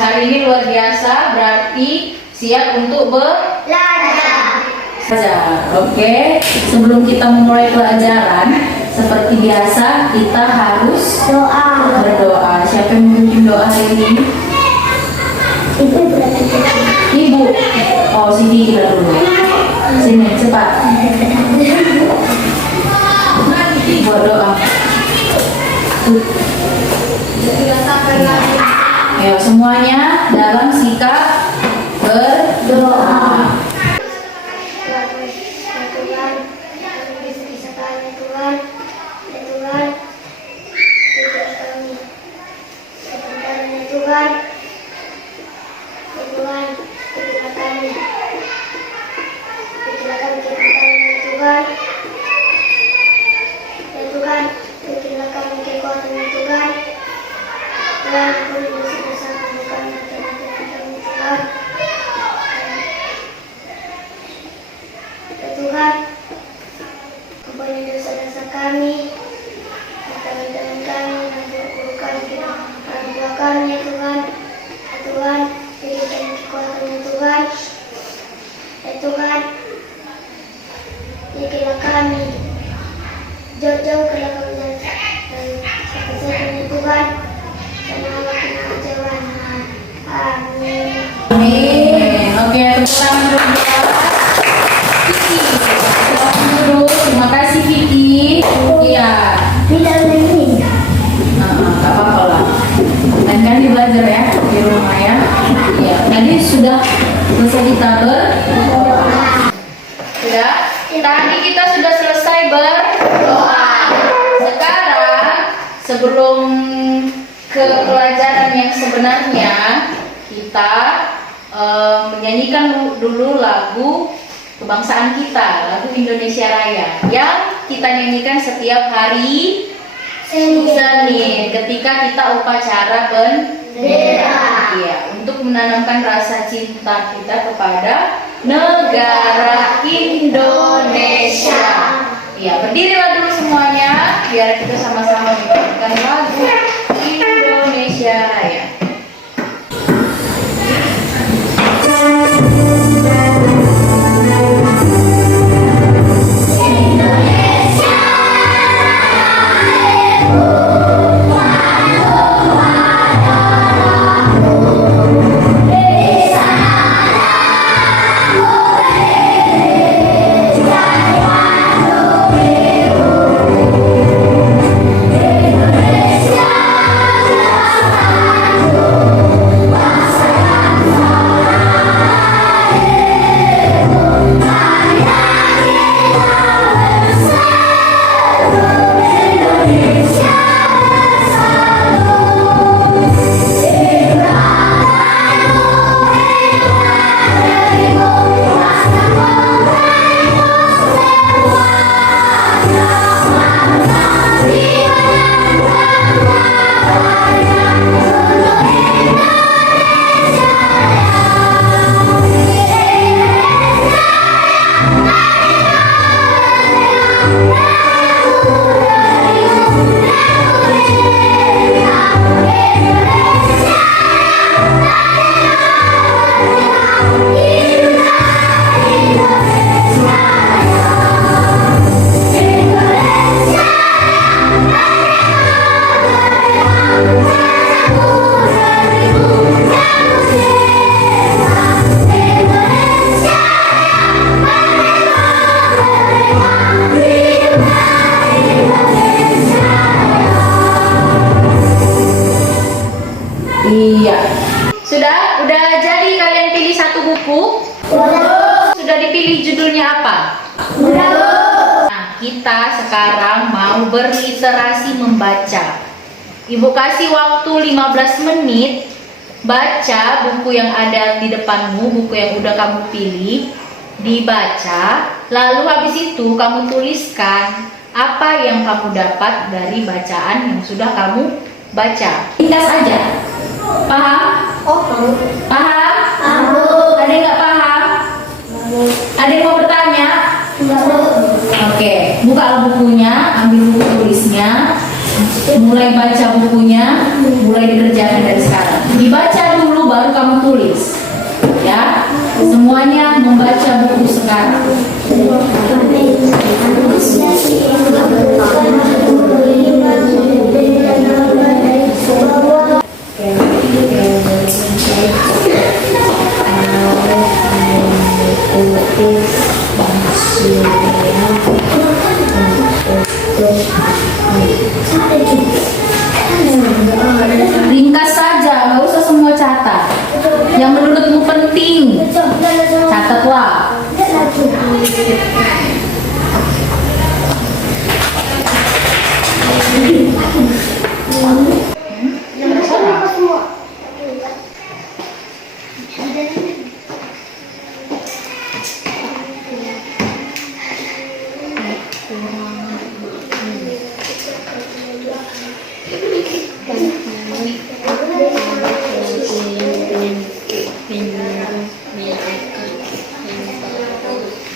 hari ini luar biasa, berarti siap untuk belajar. Oke, sebelum kita memulai pelajaran, seperti biasa kita harus berdoa. Siapa yang memimpin doa hari ini? Ibu. Oh, sini kita dulu. Sini cepat. Berdoa. Ya, semuanya dalam sikap berdoa. Ampuni dosa-dosa kami, teman-teman kami, dan guru kami, orang tua kami, ya Tuhan. Ya Tuhan, berikan kekuatan ya Tuhan. Ya Tuhan, jadilah kami jauh-jauh ke kami dan sakit-sakit ya Tuhan. Dan Allah kena ajaran. Amin. Amin. Oke, tepuk tangan dulu. Terima kasih Vicky. Iya. Tidak ini. Gak apa-apa lah. Dan kan belajar ya di rumah ya. Iya. Tadi sudah selesai kita berdoa. Sudah. Tadi kita sudah selesai berdoa. Sekarang sebelum ke pelajaran yang sebenarnya kita menyanyikan dulu lagu kebangsaan kita, lagu Indonesia Raya yang kita nyanyikan setiap hari Senin ketika kita upacara bendera. Ya, untuk menanamkan rasa cinta kita kepada negara Indonesia. Ya, berdirilah dulu semuanya biar kita sama-sama menyanyikan lagu Indonesia Raya. Iya. Udah jadi kalian pilih satu buku? Sudah dipilih judulnya apa? Nah, kita sekarang mau berliterasi membaca. Ibu kasih waktu 15 menit baca buku yang ada di depanmu, buku yang udah kamu pilih, dibaca. Lalu habis itu kamu tuliskan apa yang kamu dapat dari bacaan yang sudah kamu baca. Ringkas aja. Paham? Paham? Ada yang nggak paham? Ada yang mau bertanya? Oke, buka bukunya, ambil buku tulisnya, mulai baca bukunya, mulai dikerjakan dari sekarang. Dibaca dulu baru kamu tulis. Ya, semuanya membaca buku sekarang. Ringkas saja, nggak usah semua catat. Yang menurutmu penting, catatlah.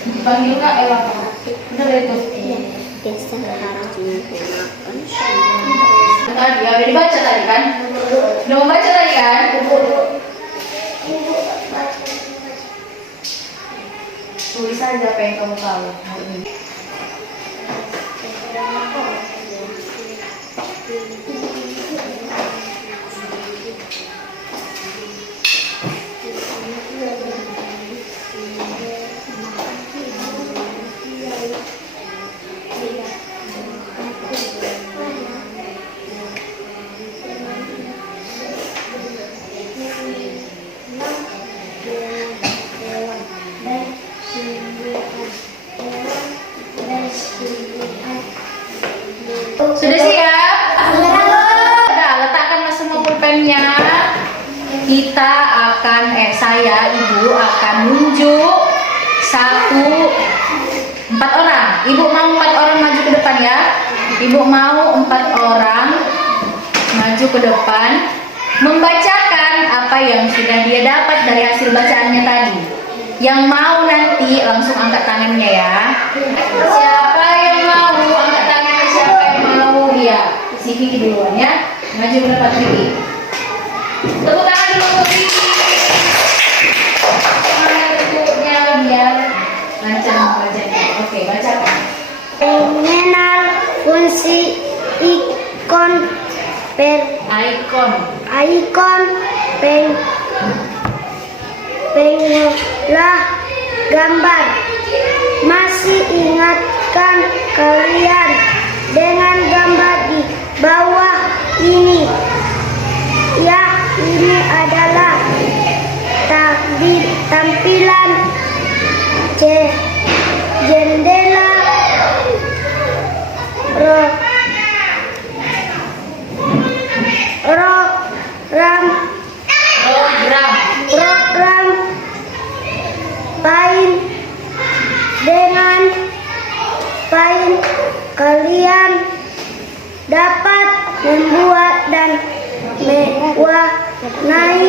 Dipanggil Kak Ella. Bener itu. Tadi udah dibaca tadi kan? Udah membaca tadi kan? Tulis saja apa yang kamu tahu. Sudah siap? Sudah, letakkan semua pulpennya. Kita akan, saya, ibu akan nunjuk 4 orang. Ibu mau 4 orang maju ke depan ya. Ibu mau 4 orang maju ke depan, membacakan apa yang sudah dia dapat dari hasil bacaannya tadi. Yang mau nanti langsung angkat tangannya ya. Siapa yang mau angkat tangannya? Siapa yang mau? Ya, si Vicky duluan ya. Maju ke depan Vicky. Tepuk tangan dulu untuk Vicky. Semangat tutupnya biar lancar membacanya. Oke, bacakan. Mengenal fungsi ikon pengolah gambar. Masih ingatkah kalian dengan gambar di bawah ini? Ya, ini adalah tampilan jendela program Paint. Dengan Paint kalian dapat membuat dan mewarnai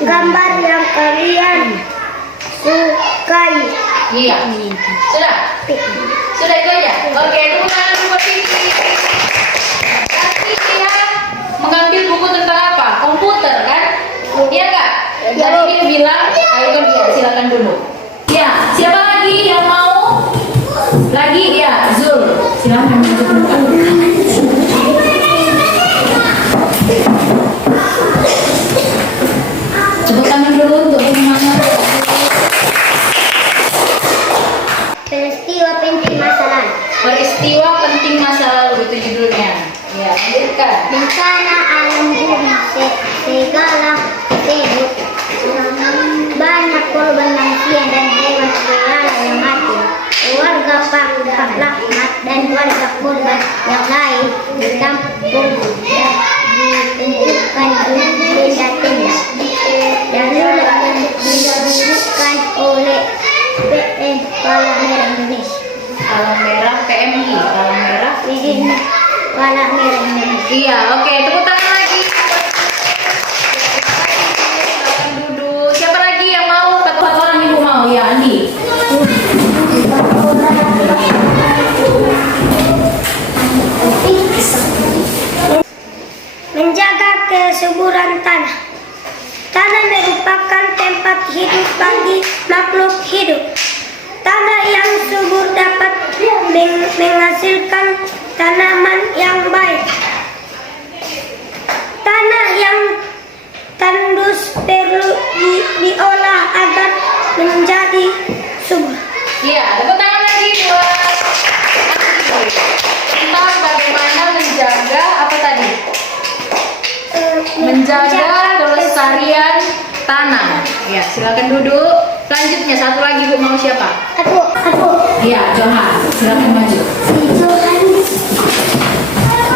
gambar yang kalian sukai. Iya. Sudah? Sudah itu aja? Oke, tepuk tangan dulu buat Vicky. Tadi dia mengambil buku tentang apa? Komputer kan? Iya Kak? Tadi dia bilang, ayo kan ya, silakan dulu. Ya, siapa lagi yang mau? Lagi ya, Zul. Silakan maju ke depan. Tepuk tangan dulu untuk semangat. Peristiwa penting masa lalu. Peristiwa penting masa lalu itu judulnya. Ya, lanjutkan. Bencana alam bumi segala sebut. Banyak korban manusia dan hewan segala yang mati. Keluarga Pak Rahmat dan keluarga korban yang lain ditampung dan ditentukan di tenda-tenda. Darurat didudukkan oleh PN Palang Merah Indonesia. Palang Merah PMI, Palang Merah. Palang Merah Indonesia. Iya, oke, tepuk tangan lagi. Silakan duduk. Siapa lagi yang mau? 4 orang ibu mau ya, Andi. Menjaga kesuburan tanah. Tanah merupakan tempat hidup bagi makhluk hidup. Tanah yang subur dapat menghasilkan tanaman yang baik. Tanah yang tandus perlu diolah agar menjadi subur. Iya, tepuk tangan lagi buat tentang bagaimana menjaga apa tadi? Menjaga kelestarian tanah. Ya, silakan duduk. Selanjutnya satu lagi Bu, mau siapa? Aku. Iya, Johan. Silakan maju. Johan.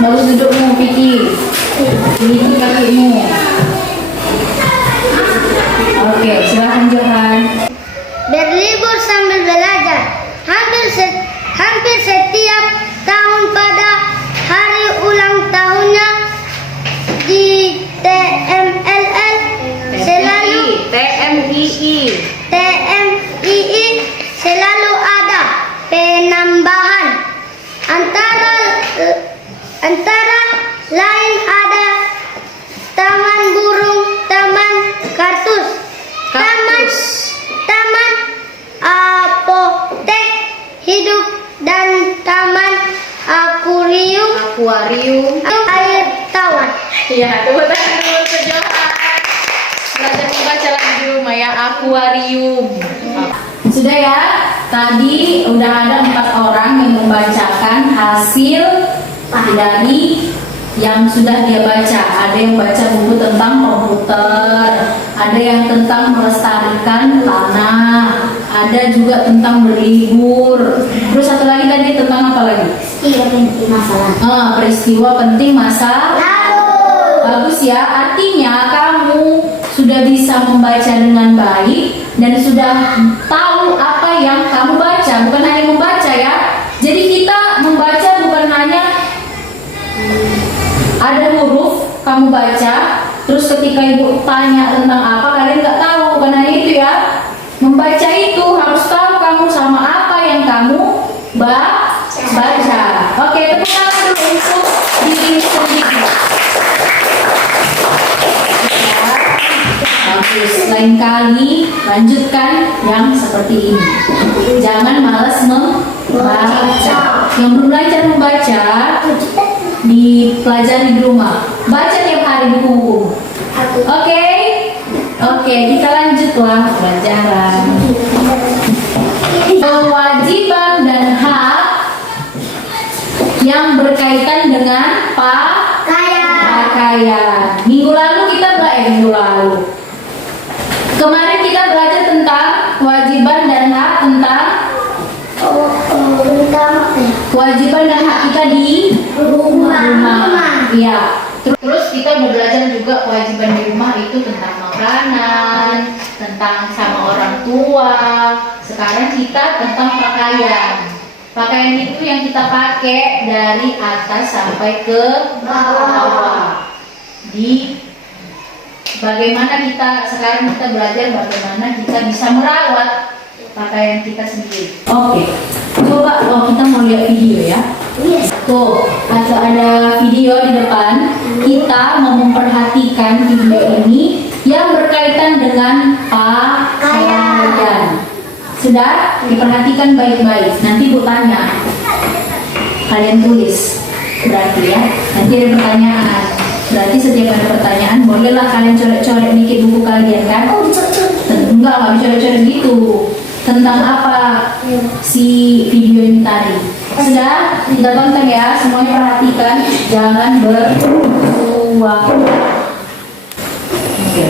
Bagus dudukmu, Vicky. Ini kakimu. Oke, silakan Johan. Berlibur sambil belajar. Hampir setiap tahun pada hari ulang tahunnya di TMLL selalu TMII selalu ada penambahan. Antara lain ada taman burung, taman kartus, taman apotek hidup dan taman akuarium air tawar. Iya, tepuk tangan dulu untuk Johan. Belajar membaca lagi di rumah ya, akuarium. Sudah ya, tadi udah ada 4 orang yang membacakan hasil dari yang sudah dia baca. Ada yang baca buku tentang komputer, ada yang tentang melestarikan tanah, ada juga tentang berlibur. Terus satu lagi tadi tentang apa lagi? Peristiwa penting masa lalu. Bagus ya, artinya kamu sudah bisa membaca dengan baik dan sudah tahu apa yang kamu baca, bukan hanya membaca ya. Jadi kita membaca bukan hanya ada huruf kamu baca, terus ketika ibu tanya tentang apa kalian nggak tahu, bukan hanya itu ya. Membaca itu harus tahu kamu sama apa yang kamu baca. Oke, tepuk tangan dulu untuk diri sendiri. Bagus, lain kali lanjutkan yang seperti ini. Jangan malas membaca. Yang belum belajar membaca, dipelajari di rumah. Baca tiap hari buku-buku. Oke, kita lanjutlah pelajaran. Kewajiban dan hak yang berkaitan dengan pakaian. Minggu lalu kemarin kita belajar tentang kewajiban dan hak tentang kewajiban dan hak kita di rumah. Iya. Terus kita udah belajar juga kewajiban di rumah itu tentang makanan, tentang sama orang tua. Sekarang kita tentang pakaian. Pakaian itu yang kita pakai dari atas sampai ke bawah. Bagaimana sekarang kita belajar bagaimana kita bisa merawat pakaian kita sendiri. Oke. Coba kita mau lihat video ya. Yes. Tuh, ada video di depan. Kita mau memperhatikan video ini yang berkaitan dengan pakaian. Sudah diperhatikan baik-baik. Nanti Bu tanya, kalian tulis. Berarti ya, nanti ada pertanyaan. Berarti setiap ada pertanyaan, bolehlah kalian coret-coret dikit buku kalian kan? Enggak, nggak dicoret-coret gitu. Tentang apa si video ini tadi? Sudah, kita tonton ya. Semuanya perhatikan, jangan bersuara. Oke.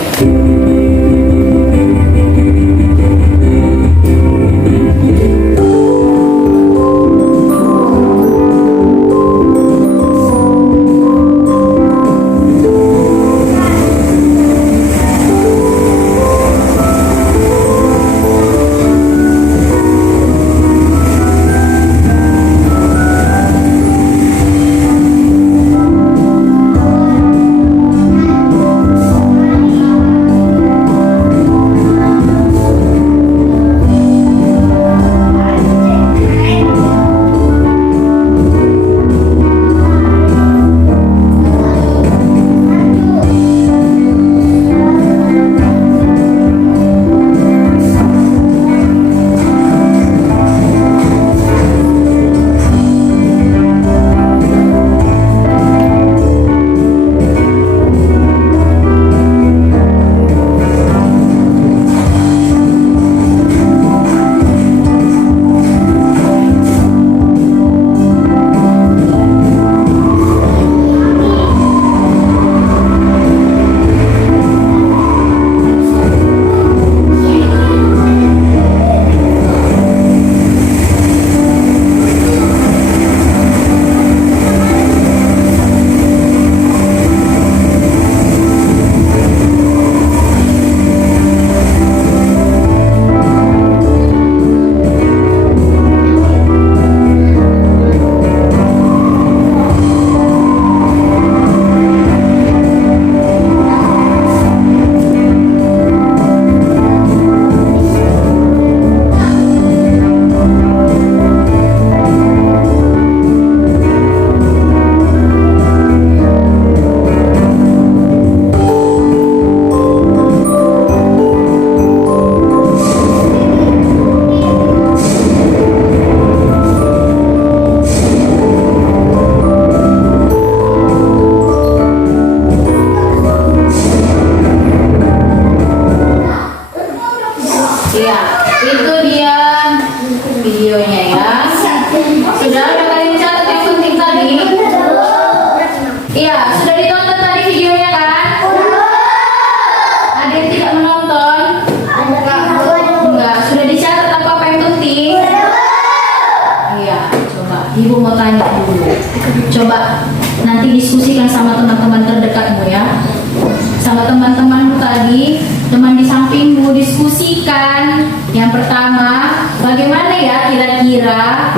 tadi, teman di sampingmu diskusikan. Yang pertama, bagaimana ya kira-kira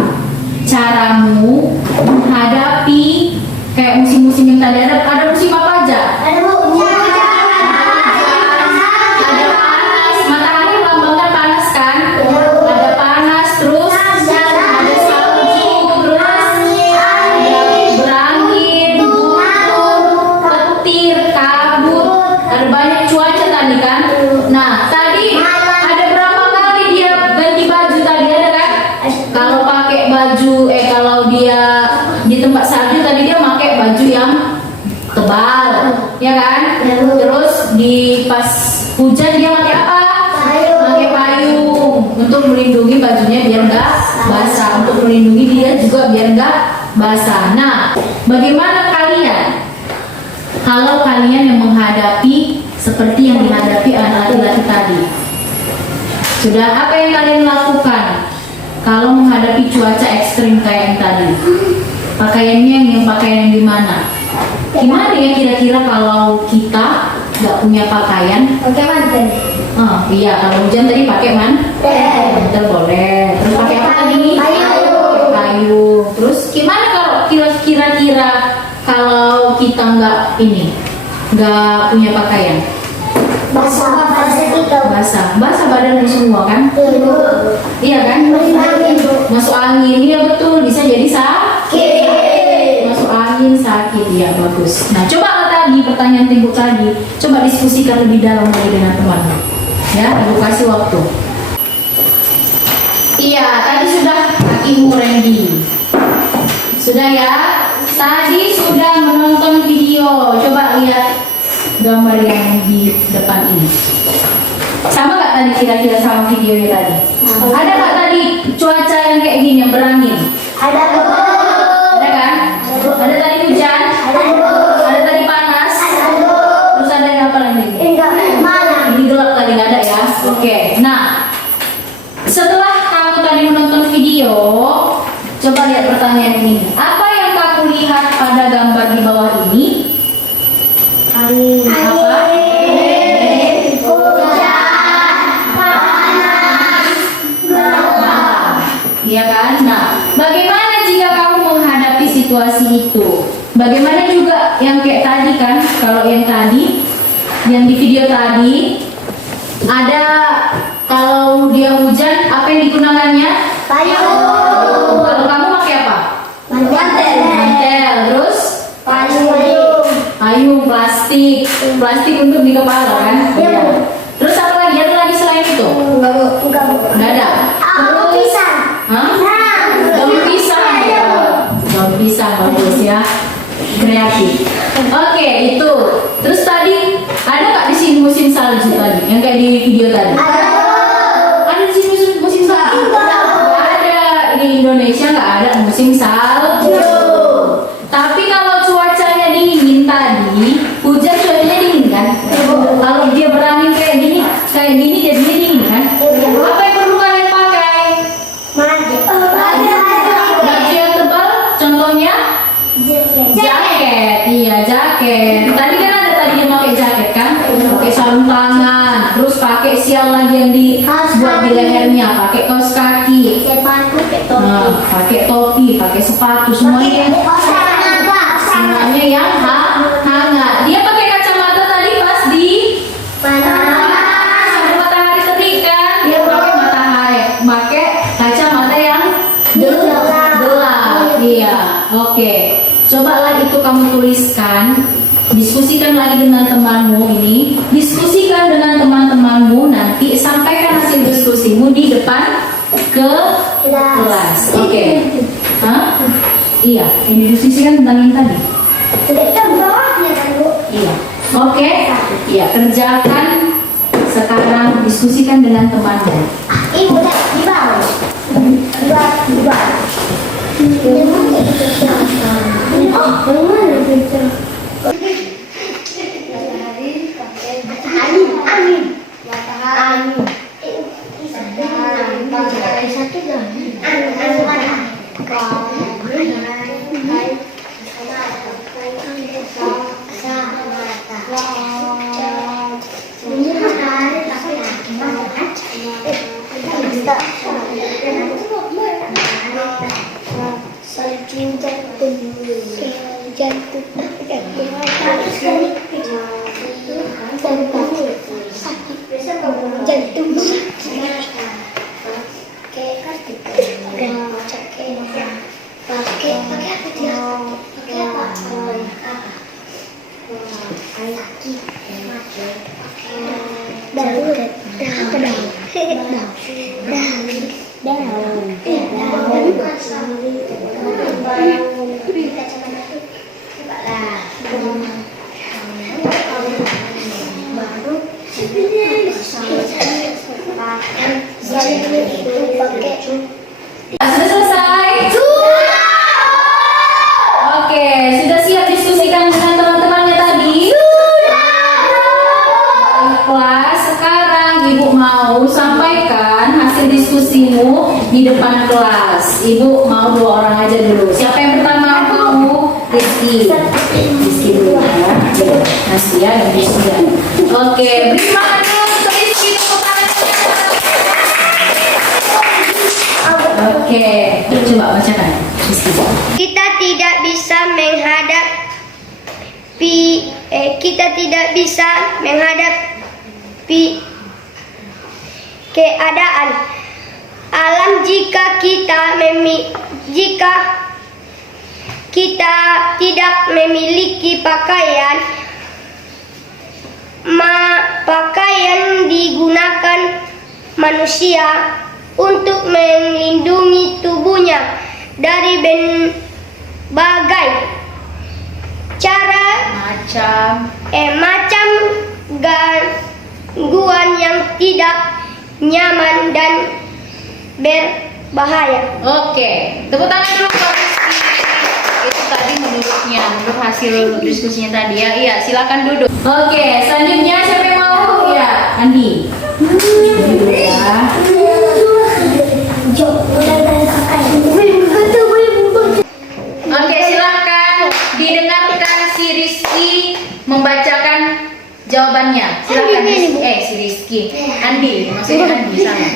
caramu menghadapi kayak musim-musim yang tadi ada musim apa aja? Ada bu. Ada panas, matahari melambangkan panas kan? Ada panas, terus ada salju, terus ada berangin, petir, kabut, ada banyak cuaca tadi kan? Nah, tadi ada berapa kali dia ganti baju tadi ada kan? Kalau pakai baju, kalau dia di tempat salju tadi dia pakai baju yang tebal, ya kan? Terus di pas hujan dia pakai apa? Pakai payung untuk melindungi bajunya biar nggak basah, untuk melindungi dia juga biar nggak basah. Nah, bagaimana kalian kalau kalian yang menghadapi seperti yang dihadapi anak laki-laki tadi? Sudah apa yang kalian lakukan kalau menghadapi cuaca ekstrim kayak yang tadi? Pakaiannya yang pakaian yang gimana? Gimana ya kira-kira kalau kita nggak punya pakaian? Pakai mantel. Oh iya, kalau hujan tadi pakai mantel boleh. Terus pakai apa tadi? Payung. Payung. Terus gimana kalau kira-kira kalau kita nggak nggak punya pakaian? Basah badanmu semua kan? Iya kan? Masuk angin, iya betul, bisa jadi sakit. Masuk angin sakit, ya bagus. Nah, coba tadi pertanyaan Tengku tadi, coba diskusikan lebih dalam lagi dengan temanmu. Ya, ibu kasih waktu. Iya, tadi sudah kakimu Randy. Sudah ya? Tadi sudah menonton video. Coba lihat gambar yang di depan ini. Sama nggak tadi kira-kira sama videonya tadi? Ada nggak tadi cuaca yang kayak gini yang berangin? Ada bu. Ada kan? Ada tadi hujan? Ada tadi panas? Terus ada yang apa lagi? Enggak mana? Ini gelap tadi nggak ada ya? Oke. Nah, setelah kamu tadi menonton video, coba lihat pertanyaan ini. Apa yang kamu lihat pada gambar di bawah ini? Angin. Apa? Iya kan? Nah, bagaimana jika kamu menghadapi situasi itu? Bagaimana juga yang kayak tadi kan? Kalau yang tadi, yang di video tadi, ada kalau dia hujan, apa yang digunakannya? Payung. Kalau kamu pakai apa? Mantel. Mantel. Terus? Payung plastik untuk di kepala kan? Iya. Terus apa lagi? Ada lagi selain itu? Enggak bu. Nggak ada. Apa pisang? Hah? Daun pisang ya. Daun pisang bagus ya. Kreatif. Oke, itu. Terus tadi ada nggak di sini musim salju tadi? Yang kayak di video tadi? Ada di sini musim salju? Nggak ada. Di Indonesia nggak ada musim salju. Tapi kalau cuacanya dingin tadi, hujan cuacanya dingin kan? Kalau dia berangin kayak gini jadinya dingin kan? Apa yang perlu kalian pakai? Baju yang tebal, contohnya jaket. Iya, jaket. Tadi kan ada tadi yang pakai jaket kan? Pakai sarung tangan, terus pakai sial lagi yang buat di lehernya, pakai kaos kaki. Nah, pakai topi, pakai sepatu, semuanya yang hangat. Dia pakai kacamata tadi pas di ada matahari terik kan? Dia pakai kacamata yang gelap. Iya, oke. Cobalah itu kamu tuliskan. Diskusikan lagi dengan temanmu ini. Diskusikan dengan teman-temanmu nanti. Sampaikan hasil diskusimu di depan kelas. Oke. Hah? Iya, ini diskusikan tentang yang tadi. Iya. Oke. Iya, kerjakan sekarang, diskusikan dengan temanmu. Ibu di bawah. jantung pakai apa dia? Pakai apa? Sakit, Sudah selesai? Oke, sudah siap diskusikan dengan teman-temannya tadi? Kelas, sekarang Ibu mau sampaikan hasil diskusimu di depan kelas. Ibu mau 2 orang aja dulu. Siapa yang pertama mau? Rizky. Rizky dulu ya. Nanti ya, yang Rizky ya. Oke, beri tangan untuk Rizky. Tepuk tangannya. Oke, coba bacakan. Rizky. Kita tidak bisa menghadapi keadaan alam jika kita tidak memiliki pakaian. Pakaian digunakan manusia untuk melindungi tubuhnya dari berbagai macam gangguan yang tidak nyaman dan berbahaya. Oke, tepuk tangan dulu Pak Rizky. Itu tadi menurut hasil diskusinya tadi ya. Iya, silakan duduk. Oke, selanjutnya siapa yang mau? Ya, Andi. Duduk ya. Oke, silakan didengarkan si Rizky membacakan jawabannya. Silakan si Rizky. Andi, maksudnya Andi sama.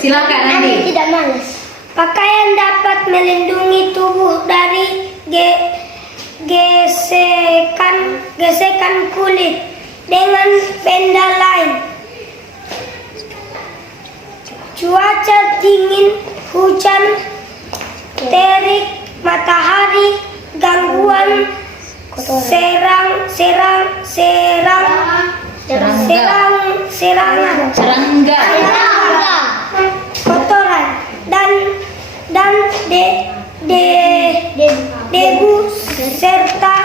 Silakan Andi. Tidak malas. Pakaian dapat melindungi tubuh dari gesekan kulit dengan benda lain. Cuaca dingin, hujan, terik matahari, gangguan serangga, kotoran dan debu serta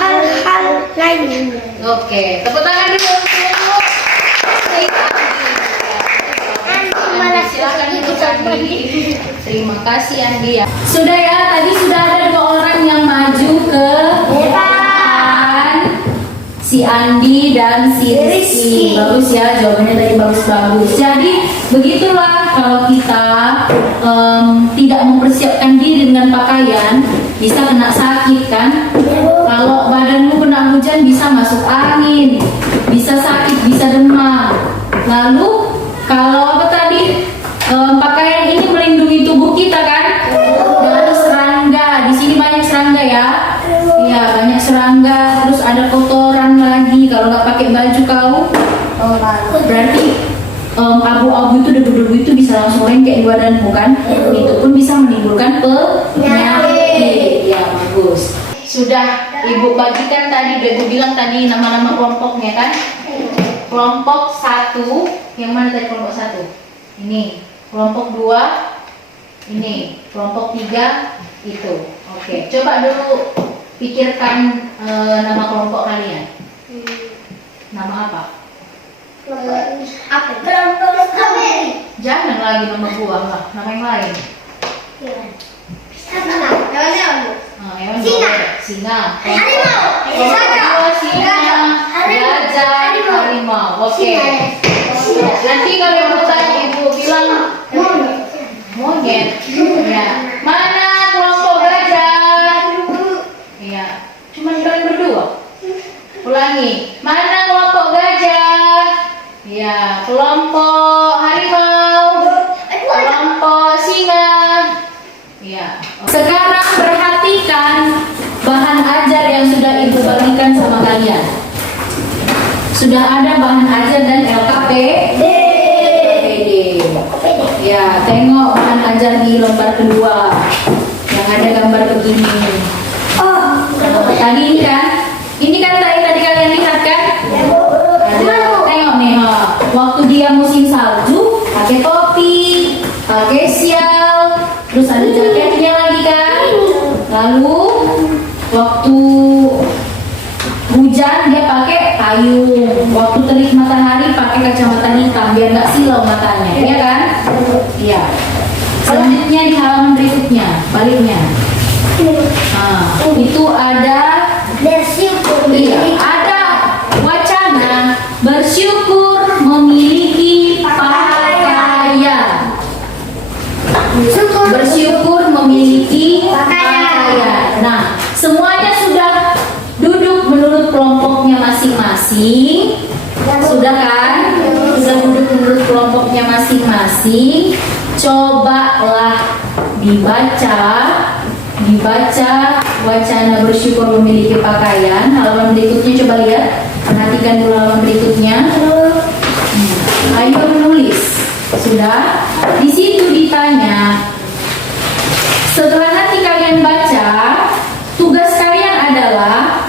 hal-hal lain. Oke, tepuk tangan dulu untuk silakan duduk Andi. Terima kasih Andi ya. Sudah ya, tadi sudah ada 2 orang yang maju ke depan. Si Andi dan si Rizky. Bagus ya, jawabannya tadi bagus-bagus. Jadi begitulah kalau kita tidak mempersiapkan diri dengan pakaian, bisa kena sakit kan? Kalau badanmu kena hujan bisa masuk angin, bisa sakit, bisa demam. Lalu kalau apa tadi? Pakaian ini melindungi tubuh kita kan dari serangga. Di sini banyak serangga ya. Iya, banyak serangga. Terus ada kotoran lagi. Kalau nggak pakai baju kau, berarti abu-abu itu, debu-debu itu bisa langsung lengket di badanmu kan. Itu pun bisa menimbulkan penyakit. Ya, bagus. Sudah Ibu bagikan tadi, Ibu bilang tadi nama-nama kelompoknya kan. Kelompok 1, yang mana tadi kelompok 1? Ini. Kelompok 2 ini, kelompok 3 itu. Oke, coba dulu pikirkan nama kelompok kalian. Nama apa? Kelompok strawberry. Jangan lagi nama buah lah, nama yang lain. Singa. Kelompok 2 singa, gajah, harimau. Oke. Nanti kalau ibu tanya, ibu bilang monyet. Ya. Mana kelompok gajah? Ya. Cuman kalian berdua. Ulangi. Mana kelompok gajah? Ya. Kelompok harimau. Kelompok singa. Ya. Sekarang perhatikan bahan ajar yang sudah ibu bagikan sama kalian. Sudah ada bahan ajar dan LKPD. Ya, tengok bahan ajar di lembar kedua yang ada gambar begini. Tadi ini kan tadi kalian lihat kan? Ada, tengok nih, waktu dia musim salju pakai topi, pakai sial, terus ada jaketnya lagi kan? Lalu waktu hujan dia pakai payung, waktu terik matahari pakai kacamata hitam biar nggak silau matanya, ya kan? Iya. Selanjutnya di halaman berikutnya, baliknya. Itu ada bersyukur. iya, ada wacana bersyukur memiliki pakaian. Bersyukur memiliki pakaian. Nah, semuanya sudah duduk menurut kelompoknya masing-masing. Sudah kan? Sudah duduk menurut kelompoknya masing-masing. Cobalah dibaca wacana bersyukur memiliki pakaian. Halaman berikutnya coba lihat. Perhatikan dulu halaman berikutnya. Ayo menulis. Sudah? Di situ ditanya. Setelah nanti kalian baca, tugas kalian adalah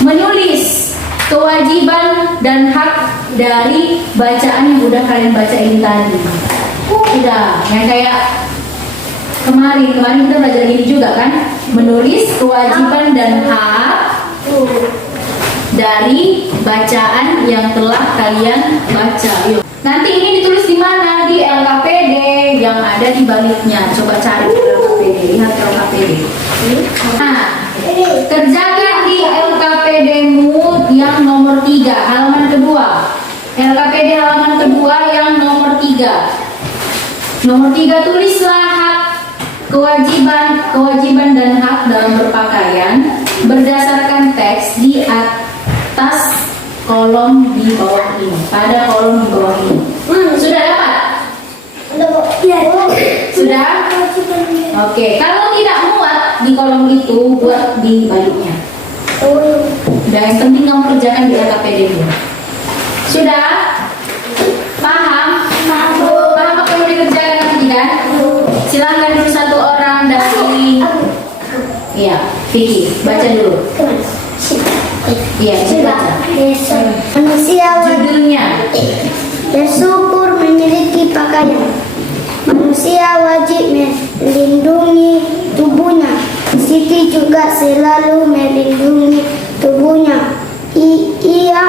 menulis kewajiban dan hak dari bacaan yang udah kalian baca ini tadi. Udah, yang kayak kemarin kita belajar ini juga kan, menulis kewajiban dan hak dari bacaan yang telah kalian baca. Yuk. Nanti ini ditulis di mana? Di LKPD yang ada di baliknya. Coba cari LKPD, lihat LKPD. Nah, kerjakan di LKPD-mu yang nomor 3, halaman kedua. LKPD halaman kedua yang nomor 3. Nomor 3 tulislah hak kewajiban dan hak dalam berpakaian berdasarkan teks di atas kolom di bawah ini. Pada kolom di bawah ini. Sudah dapat? Sudah? Oke, kalau tidak muat di kolom itu, buat di baliknya. Udah, yang penting kamu kerjakan di LKPD dulu. Sudah? Paham? Paham apa yang dikerjakan nanti kan? Silahkan dulu satu orang dari Vicky, baca dulu. Iya, baca. Manusia Judulnya. bersyukur memiliki pakaian. Manusia wajib melindungi tubuhnya. Siti juga selalu melindungi tubuhnya. Ia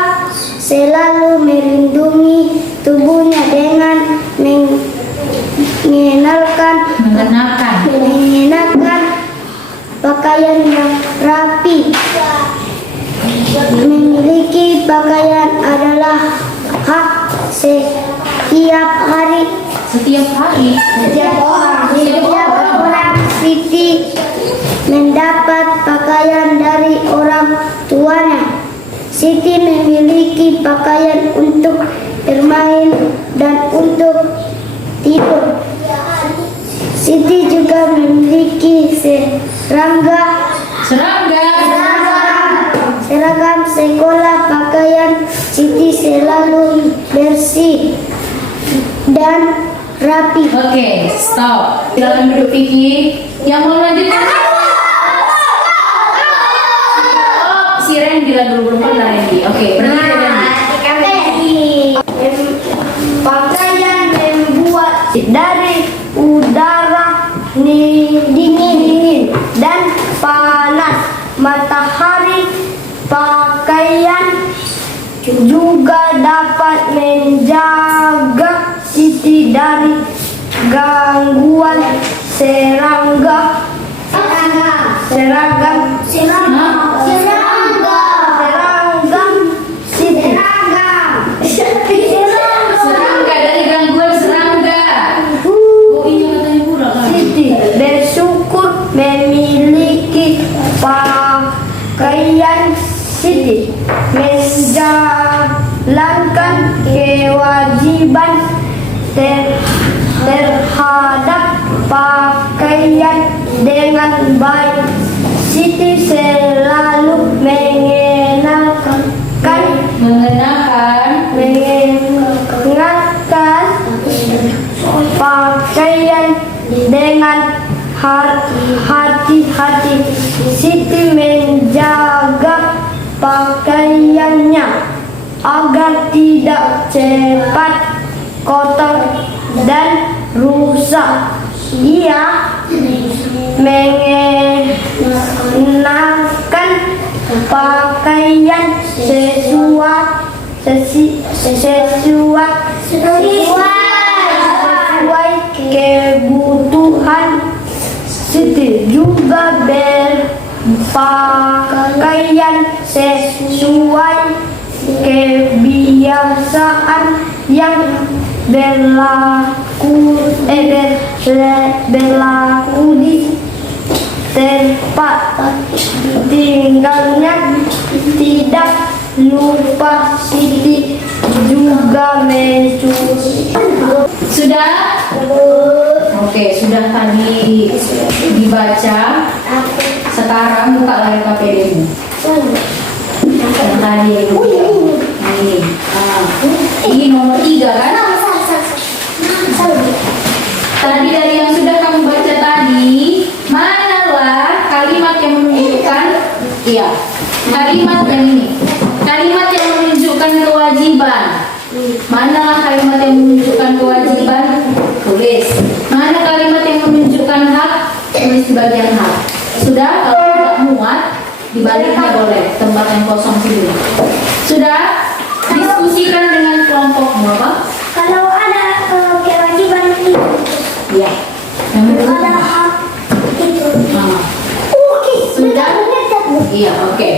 selalu melindungi tubuhnya dengan mengenakan pakaian yang rapi. Memiliki pakaian adalah hak setiap orang. Siti mendapat pakaian dari orang tuanya. Siti memiliki pakaian untuk bermain dan untuk tidur. Siti juga memiliki seragam sekolah. Pakaian Siti selalu bersih dan rapi. Oke, stop. Silakan duduk Vicky. Yang mau lanjutkan? Si Randy lah dulu belum pernah Randy. Oke, berarti Randy. Pakaian membuat dari udara dingin dan panas matahari. Pakaian juga dapat menjaga Siti dari gangguan serangga. Serangga dari gangguan serangga. Oh iya katanya kurang. Siti bersyukur memiliki pakaian. Siti menjalankan kewajiban terhadap pakaian dengan baik. Siti selalu mengenakan hati. Siti menjaga pakaiannya agar tidak cepat kotor dan rusak. Ia mengenakan pakaian sesuai kebutuhan. Siti juga berpakaian sesuai kebiasaan yang berlaku di tempat tinggalnya. Tidak lupa Siti juga mencuci. Sudah? Oke, sudah tadi dibaca. Sekarang buka layar KPD-mu. Yang tadi ini nomor 3 kan? Tadi dari yang sudah kamu baca tadi, manalah kalimat yang menunjukkan, kalimat yang ini, kalimat yang menunjukkan kewajiban. Manalah kalimat yang menunjukkan kewajiban, tulis. Mana kalimat yang menunjukkan hak, tulis di bagian hak. Sudah, kalau tidak muat, dibaliknya boleh, tempat yang kosong sini. Sudah, diskusikan dengan kelompokmu apa? Kalau ada kewajiban itu, Ya. Yang kedua. ada hak itu. Sudah? Iya, oke.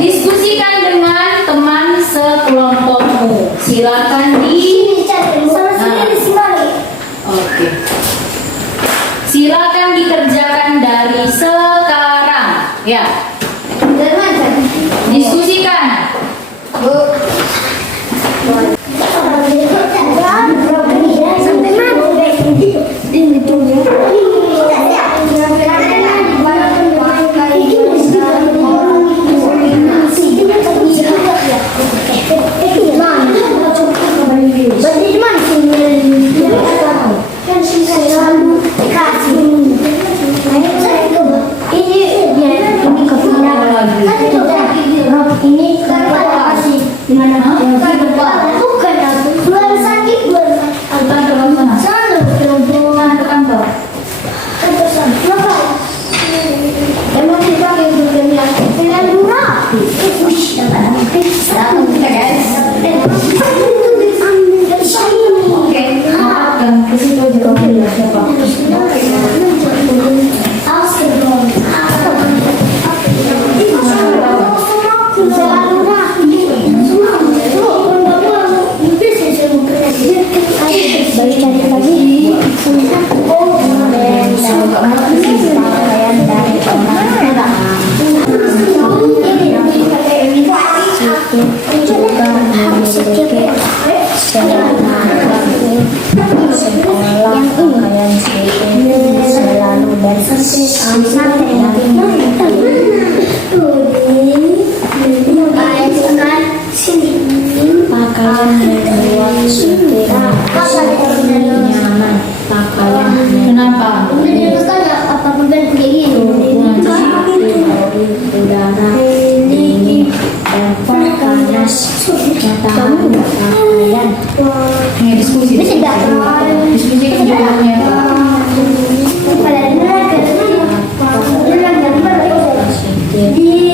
Diskusikan dengan teman sekelompokmu. Silakan Oke. Silakan dikerjakan dari sekarang. Ya. Diskusikan. Kenapa? Diskusi jawabannya Ini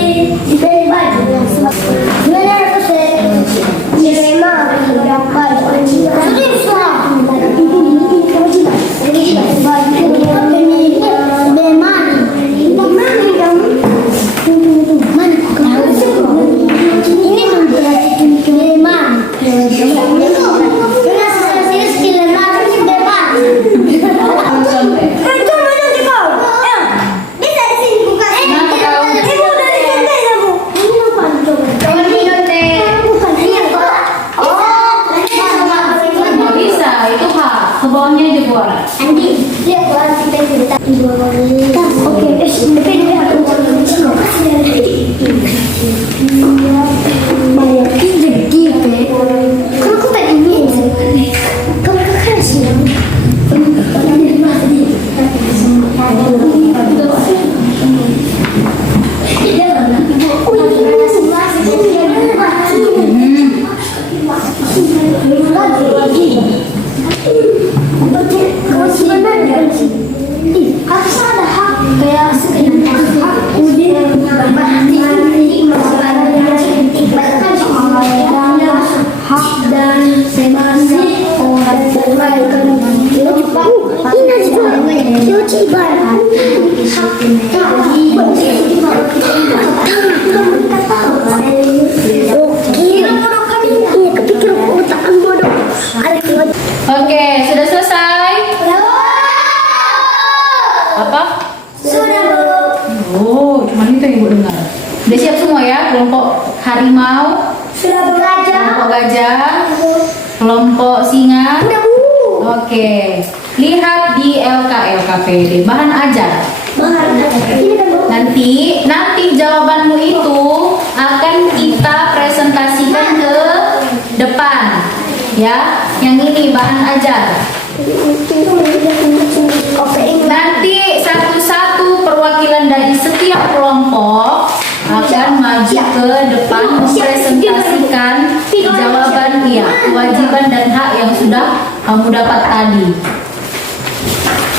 Oke, sudah selesai? Apa? Sudah, Bu. Oh, cuma itu yang Ibu dengar. Udah siap semua ya? Kelompok harimau, Sudah, Bu. kelompok gajah, kelompok singa. Sudah, Bu. Oke, lihat di LKPD, bahan ajar. Ini kan, Bu. Nanti jawabanmu itu akan kita presentasikan ke depan. Ya, yang ini bahan ajar. Nanti satu-satu perwakilan dari setiap kelompok akan maju ke depan mempresentasikan jawaban kewajiban dan hak yang sudah kamu dapat tadi.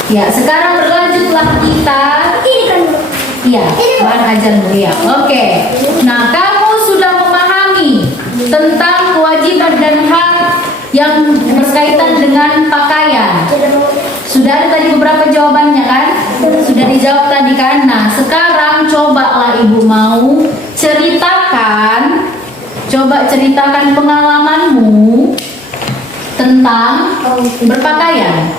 Ya, sekarang berlanjutlah kita. Ini kan, Bu. Iya, bahan ajarmu ya. Oke. Nah, kamu sudah memahami tentang kewajiban dan hak yang berkaitan dengan pakaian. Sudah ada tadi beberapa jawabannya kan? Sudah dijawab tadi kan? Nah, sekarang cobalah Ibu mau ceritakan pengalamanmu tentang berpakaian.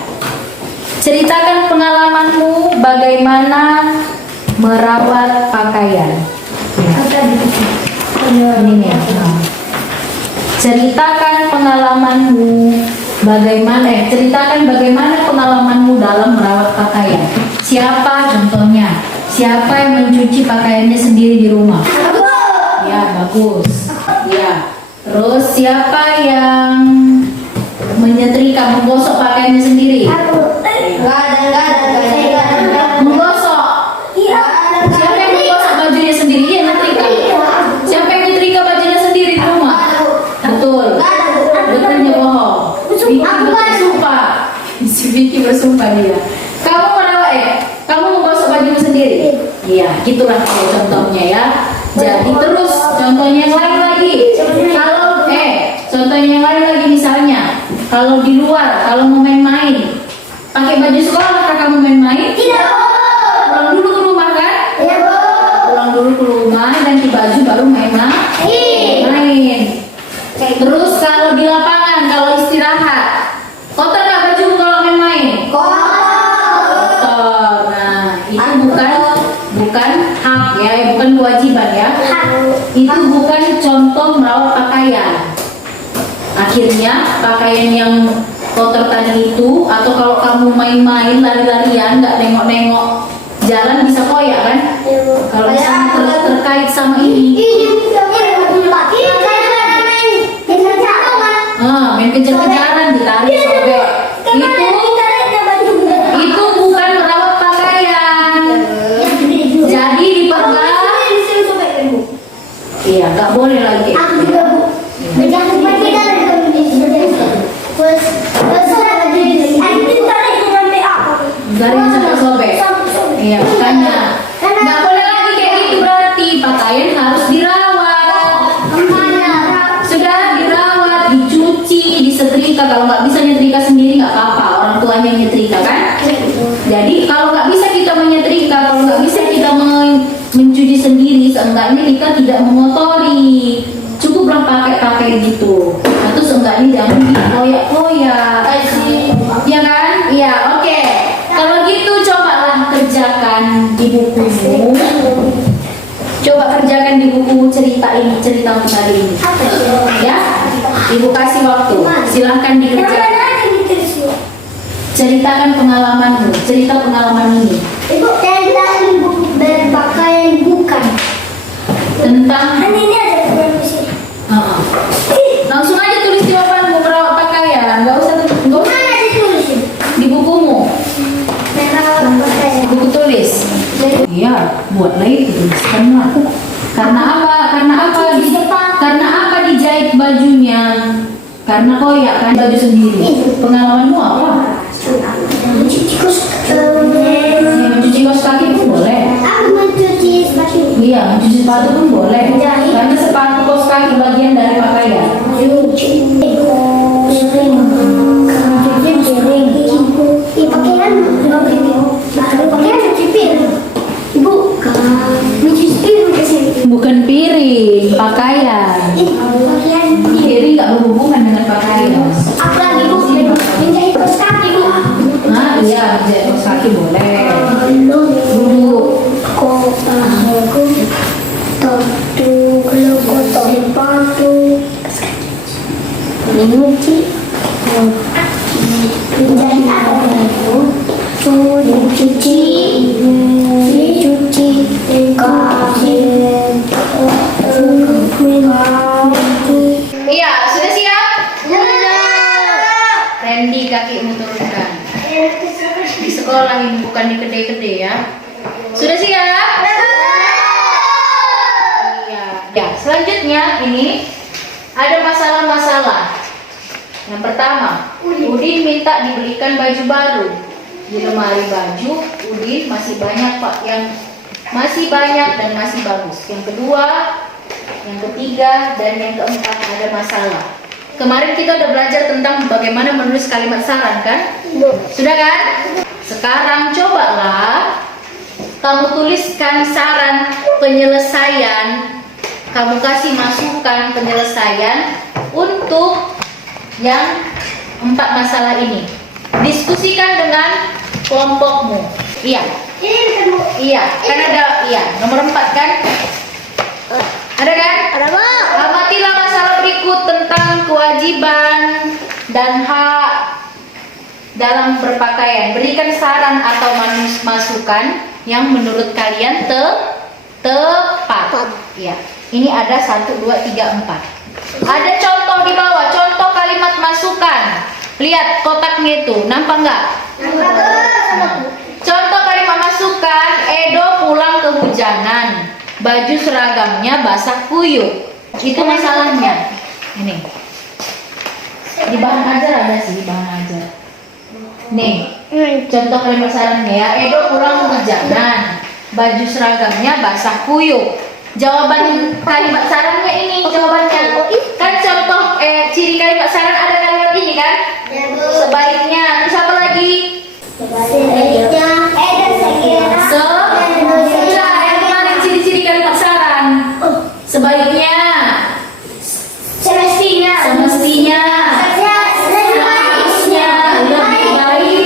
Ceritakan pengalamanmu bagaimana merawat pakaian. Ini nih. Ceritakan pengalamanmu ceritakan bagaimana pengalamanmu dalam merawat pakaian. Siapa contohnya? Siapa yang mencuci pakaiannya sendiri di rumah? Ya, bagus. Ya. Terus siapa yang menyetrika, menggosok pakaiannya sendiri? Enggak ada. Menggosok. Siapa yang menggosok bajunya sendiri? Iya, nyetrika. Siapa yang nyetrika bajunya sendiri di rumah? Betul. Betulnya bohong. Vicky bersumpah dia. Kamu menggosok bajumu sendiri? Iya, gitulah contohnya ya. Jadi terus contohnya yang lain lagi. Contohnya yang lain lagi misalnya, kalau di luar, kalau mau main-main, pakai baju sekolah kah kamu main-main? Tidak. Pulang dulu ke rumah kan? Iya, Bu. Pulang dulu ke rumah, ganti baju baru main. Terus kalau di lapangan, kalau istirahat, kotor nggak baju kalau main-main? Kotor. Nah, itu bukan hak ya, bukan kewajiban ya. Itu bukan contoh merawat pakaian. Akhirnya pakaian yang kotor tadi itu, atau kalau kamu main-main lari-larian nggak nengok-nengok jalan bisa koyak kan? Kalau misalnya terkait sama ini. Main kejar-kejaran ditarik sobek. Itu bukan merawat pakaian. Jadi dipegang. Iya, nggak boleh lagi. Garing sampai sobek. Iya, makanya nggak boleh lagi kayak gitu, berarti pakaian harus dirawat. Sudah dirawat, dicuci, disetrika. Kalau nggak bisa nyetrika sendiri nggak apa-apa, orang tuanya yang nyetrika kan. Jadi kalau nggak bisa kita menyetrika, kalau nggak bisa kita mencuci sendiri, seenggaknya kita tidak mengotori. Cukuplah pakai gitu. Atau seenggaknya jangan dikoyak-koyak. Iya kan? Iya, oke. Kalau gitu cobalah kerjakan di bukumu. Coba kerjakan di buku cerita tadi ini. Ya, Ibu kasih waktu. Silahkan dikerjakan. Ceritakan pengalamanmu. Cerita pengalaman ini. Ibu tentang berpakaian bukan. Tentang. Ini ada di sini. Langsung aja tulis jawabanmu merawat pakaian. Nggak usah Mana ditulis? di bukumu. Merawat pakaian. Buku tulis. Iya, buatlah itu tuliskanlah. Karena apa? Karena apa? Karena apa dijahit bajunya? Karena koyak kan baju sendiri. Pengalamanmu apa? Mencuci kaos Mencuci kaos kaki pun boleh. Aku mencuci sepatu. Iya, mencuci sepatu pun boleh. Karena sepatu kaos kaki bagian dari pakaian. Bukan piring, pakaian. Piring nggak berhubungan dengan pakaian. Nah, iya, menjahit kaos kaki boleh. Duduk. Iya, sudah siap? Randy, kakimu turunkan. Di sekolah ini, bukan di kedai-kedai ya. Sudah siap? Iya. Ya, selanjutnya ini ada masalah-masalah. Yang pertama, Udin minta dibelikan baju baru. Di lemari baju Udin masih banyak Pak, yang masih banyak dan masih bagus. Yang kedua, yang ketiga, dan yang keempat ada masalah. Kemarin kita udah belajar tentang bagaimana menulis kalimat saran kan? Sudah kan? Sekarang cobalah kamu tuliskan saran penyelesaian. Kamu kasih masukan penyelesaian untuk yang 4 masalah ini. Diskusikan dengan kelompokmu. Iya. Iya, kan ada nomor 4 kan? Ada kan? Amatilah masalah berikut tentang kewajiban dan hak dalam berpakaian. Berikan saran atau masukan yang menurut kalian tepat. Ya. Ini ada 1, 2, 3, 4. Ada contoh di bawah, contoh kalimat masukan. Lihat kotaknya itu, nampak nggak? Contoh kalimat masukan, Edo pulang kehujanan. Baju seragamnya basah kuyup. Itu masalahnya. Ini. Di bahan ajar ada sih, bahan ajar. Nih, contoh kalimat sarannya ya. Edo pulang kehujanan. Baju seragamnya basah kuyup. Jawaban kalimat sarannya ini, jawabannya. Kan contoh ciri kalimat saran ada kalimat ini kan? Sebaiknya. Terus apa lagi? Sebaiknya, semestinya, seharusnya, lebih baik,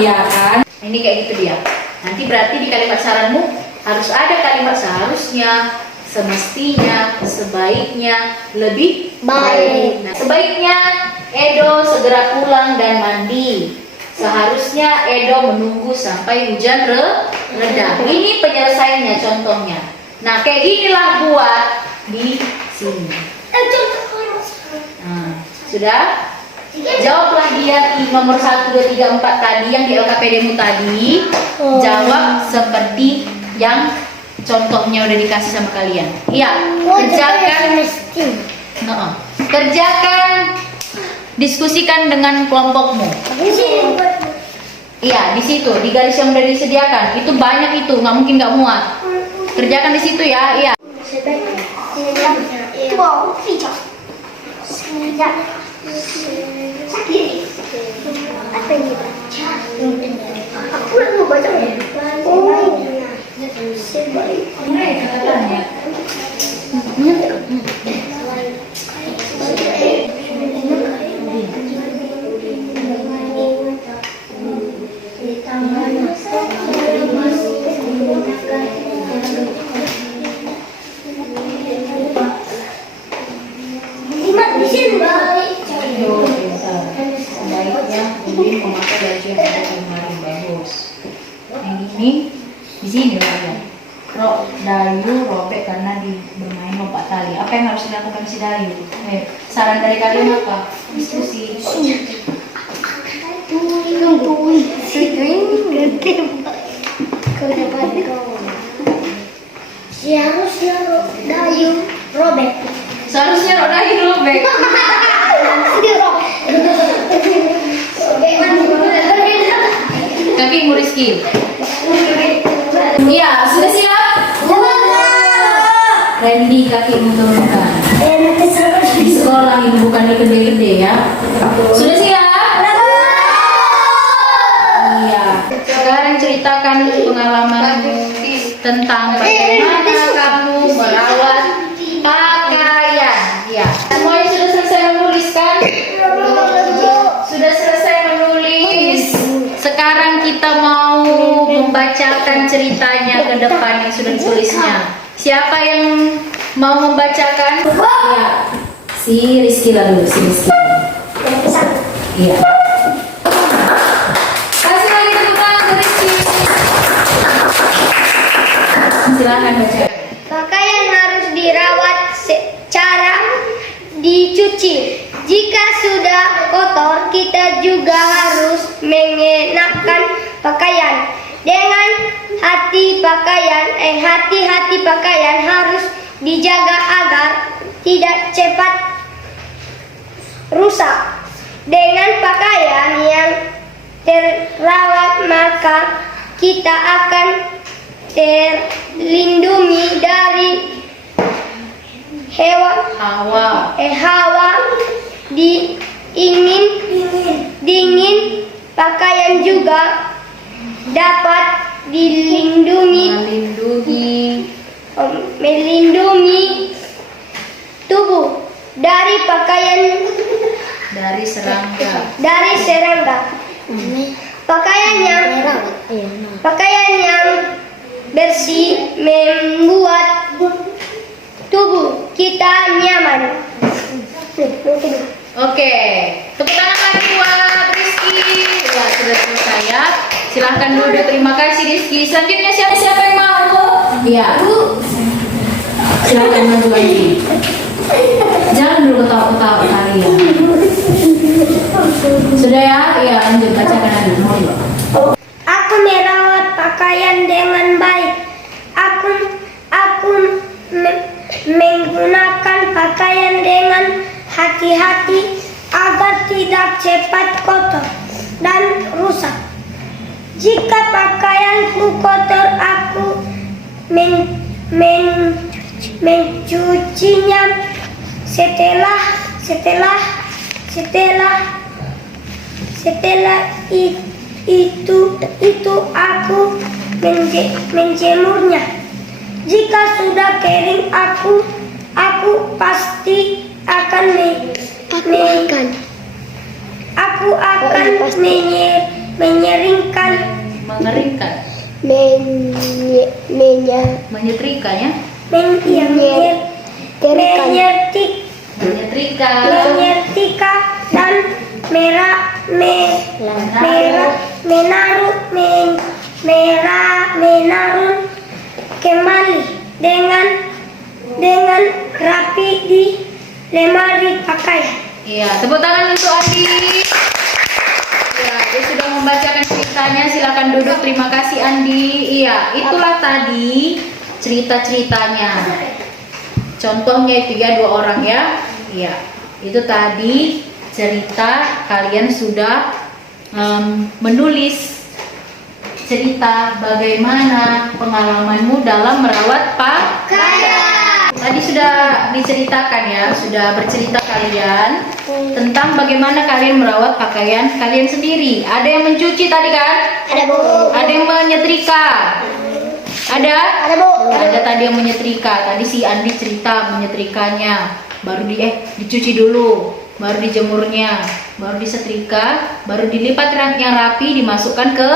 iya kan? Ini kayak gitu dia. Nanti berarti di kalimat saranmu harus ada kalimat seharusnya, semestinya, sebaiknya, lebih baik. Nah, sebaiknya Edo segera pulang dan mandi. Seharusnya Edo menunggu sampai hujan reda. Ini penyelesaiannya, contohnya. Nah, kayak ginilah buat di sini. Nah, sudah? Jawablah dia di nomor 1, 2, 3, 4 tadi yang di LKPD-mu tadi. Jawab seperti yang contohnya udah dikasih sama kalian. Iya, kerjakan. Kerjakan, diskusikan dengan kelompokmu. Iya, di situ, di garis yang udah disediakan. Itu banyak itu, nggak mungkin nggak muat. Kerjakan di situ ya, iya. Aku mau baca. Udin memakai baju yang ada di lemari bagus. Yang ini di sini lah ya. Dayu robek karena bermain lompat tali. Apa yang harus dilakukan si Dayu? Saran dari kalian apa? Diskusi. Seharusnya Dayu robek. Seharusnya ulangi dulu, Bek. Kakimu Rizky. Iya, sudah siap? Randy, kakimu turunkan. Di sekolah ini bukan di gede-gede ya. Sudah siap? Iya. Sekarang ceritakan pengalamanmu tentang bagaimana kamu merawat pakaian. Ya. Semuanya sudah selesai menuliskan? Sudah selesai menulis. Sekarang kita mau membacakan ceritanya ke depan yang sudah ditulisnya. Siapa yang mau membacakan? Ya. Si Rizky lalu, si Rizky. Iya. Kasih lagi tepuk tangan ke Rizky. Silakan baca. Pakaian harus dirawat secara dicuci. Jika sudah kotor, kita juga harus mengenakan pakaian. Dengan hati-hati pakaian harus dijaga agar tidak cepat rusak. Dengan pakaian yang terawat, maka kita akan terlindungi dari hawa dingin. Pakaian juga dapat melindungi tubuh dari serangga. Pakaian yang bersih membuat tubuh kita nyaman. Oke, tepuk tangan lagi buat Rizky. Ya, sudah selesai ya. Silahkan duduk. Terima kasih Rizky. Selanjutnya siapa yang mau? Iya. Silahkan maju lagi. Jangan dulu ketawa-ketawa kalian. Sudah ya? Iya, lanjut bacakan lagi. Aku merawat pakaian dengan baik. Aku menggunakan pakaian dengan hati-hati agar tidak cepat kotor dan rusak. Jika pakaianku kotor, aku mencucinya. Setelah itu aku menjemurnya. Jika sudah kering, aku pasti akan menyetrika dan menaruh kembali dengan rapi di lemari pakaian. Iya, tepuk tangan untuk Andi. Ya, dia sudah membacakan ceritanya. Silakan duduk. Terima kasih Andi. Iya, itulah tadi cerita-ceritanya. Contohnya itu ya, 2 orang ya. Iya, itu tadi cerita. Kalian sudah menulis cerita bagaimana pengalamanmu dalam merawat pakaian. Tadi sudah diceritakan ya, sudah bercerita kalian tentang bagaimana kalian merawat pakaian kalian sendiri. Ada yang mencuci tadi kan? Ada, Bu. Ada yang menyetrika? Ada? Ada, Bu. Ada tadi yang menyetrika. Tadi si Andi cerita menyetrikanya. Baru dicuci dulu, baru dijemurnya, baru disetrika, baru dilipat yang rapi, dimasukkan ke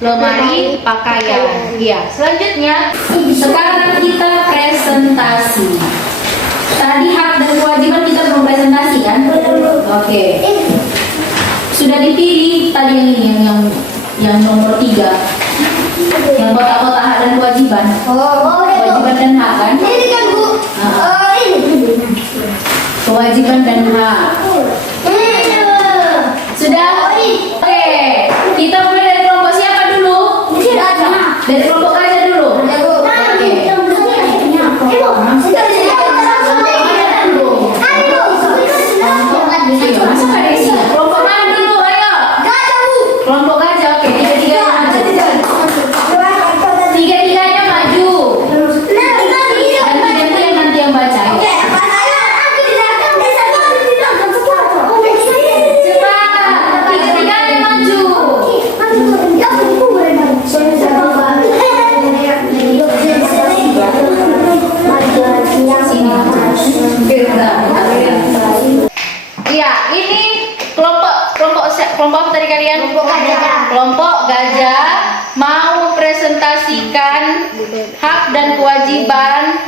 lemari pakaian. Iya, selanjutnya sekarang kita presentasi. Tadi hak dan kewajiban kita belum presentasi kan? Oke. Sudah dipilih tadi yang ini yang nomor 3. Yang kotak-kotak hak dan kewajiban. Kewajiban dan hak kan? Ini kan, Bu. Ini. Kewajiban dan hak. Sudah? Oke. Kita mulai dari kelompok siapa dulu? Dari kelompok aja dulu. Oke. kelompok apa tadi kalian? Kelompok gajah. Kelompok gajah mau mempresentasikan hak dan kewajiban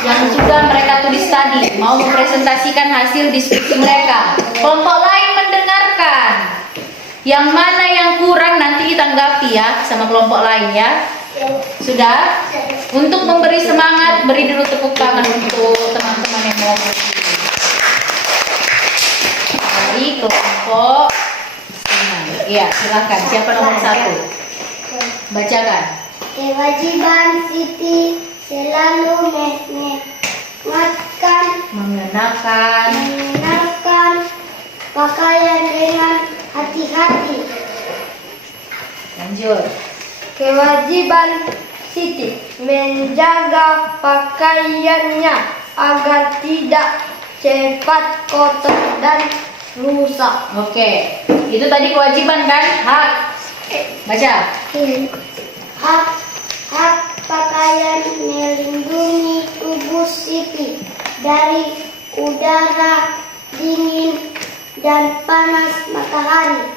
yang sudah mereka tulis tadi, mau mempresentasikan hasil diskusi mereka. Kelompok lain mendengarkan. Yang mana yang kurang nanti ditanggapi ya sama kelompok lain ya. Sudah? Untuk memberi semangat, beri dulu tepuk tangan untuk teman-teman yang mau berdiri. Dari kelompok Singa. Iya, silakan. Siapa nomor 1? Bacakan. Kewajiban Siti selalu Mengenakan pakaian dengan hati-hati. Lanjut. Kewajiban Siti menjaga pakaiannya agar tidak cepat kotor dan rusak. Oke. Itu tadi kewajiban kan? Hak. Baca. Hak pakaian melindungi tubuh Siti dari udara dingin dan panas matahari.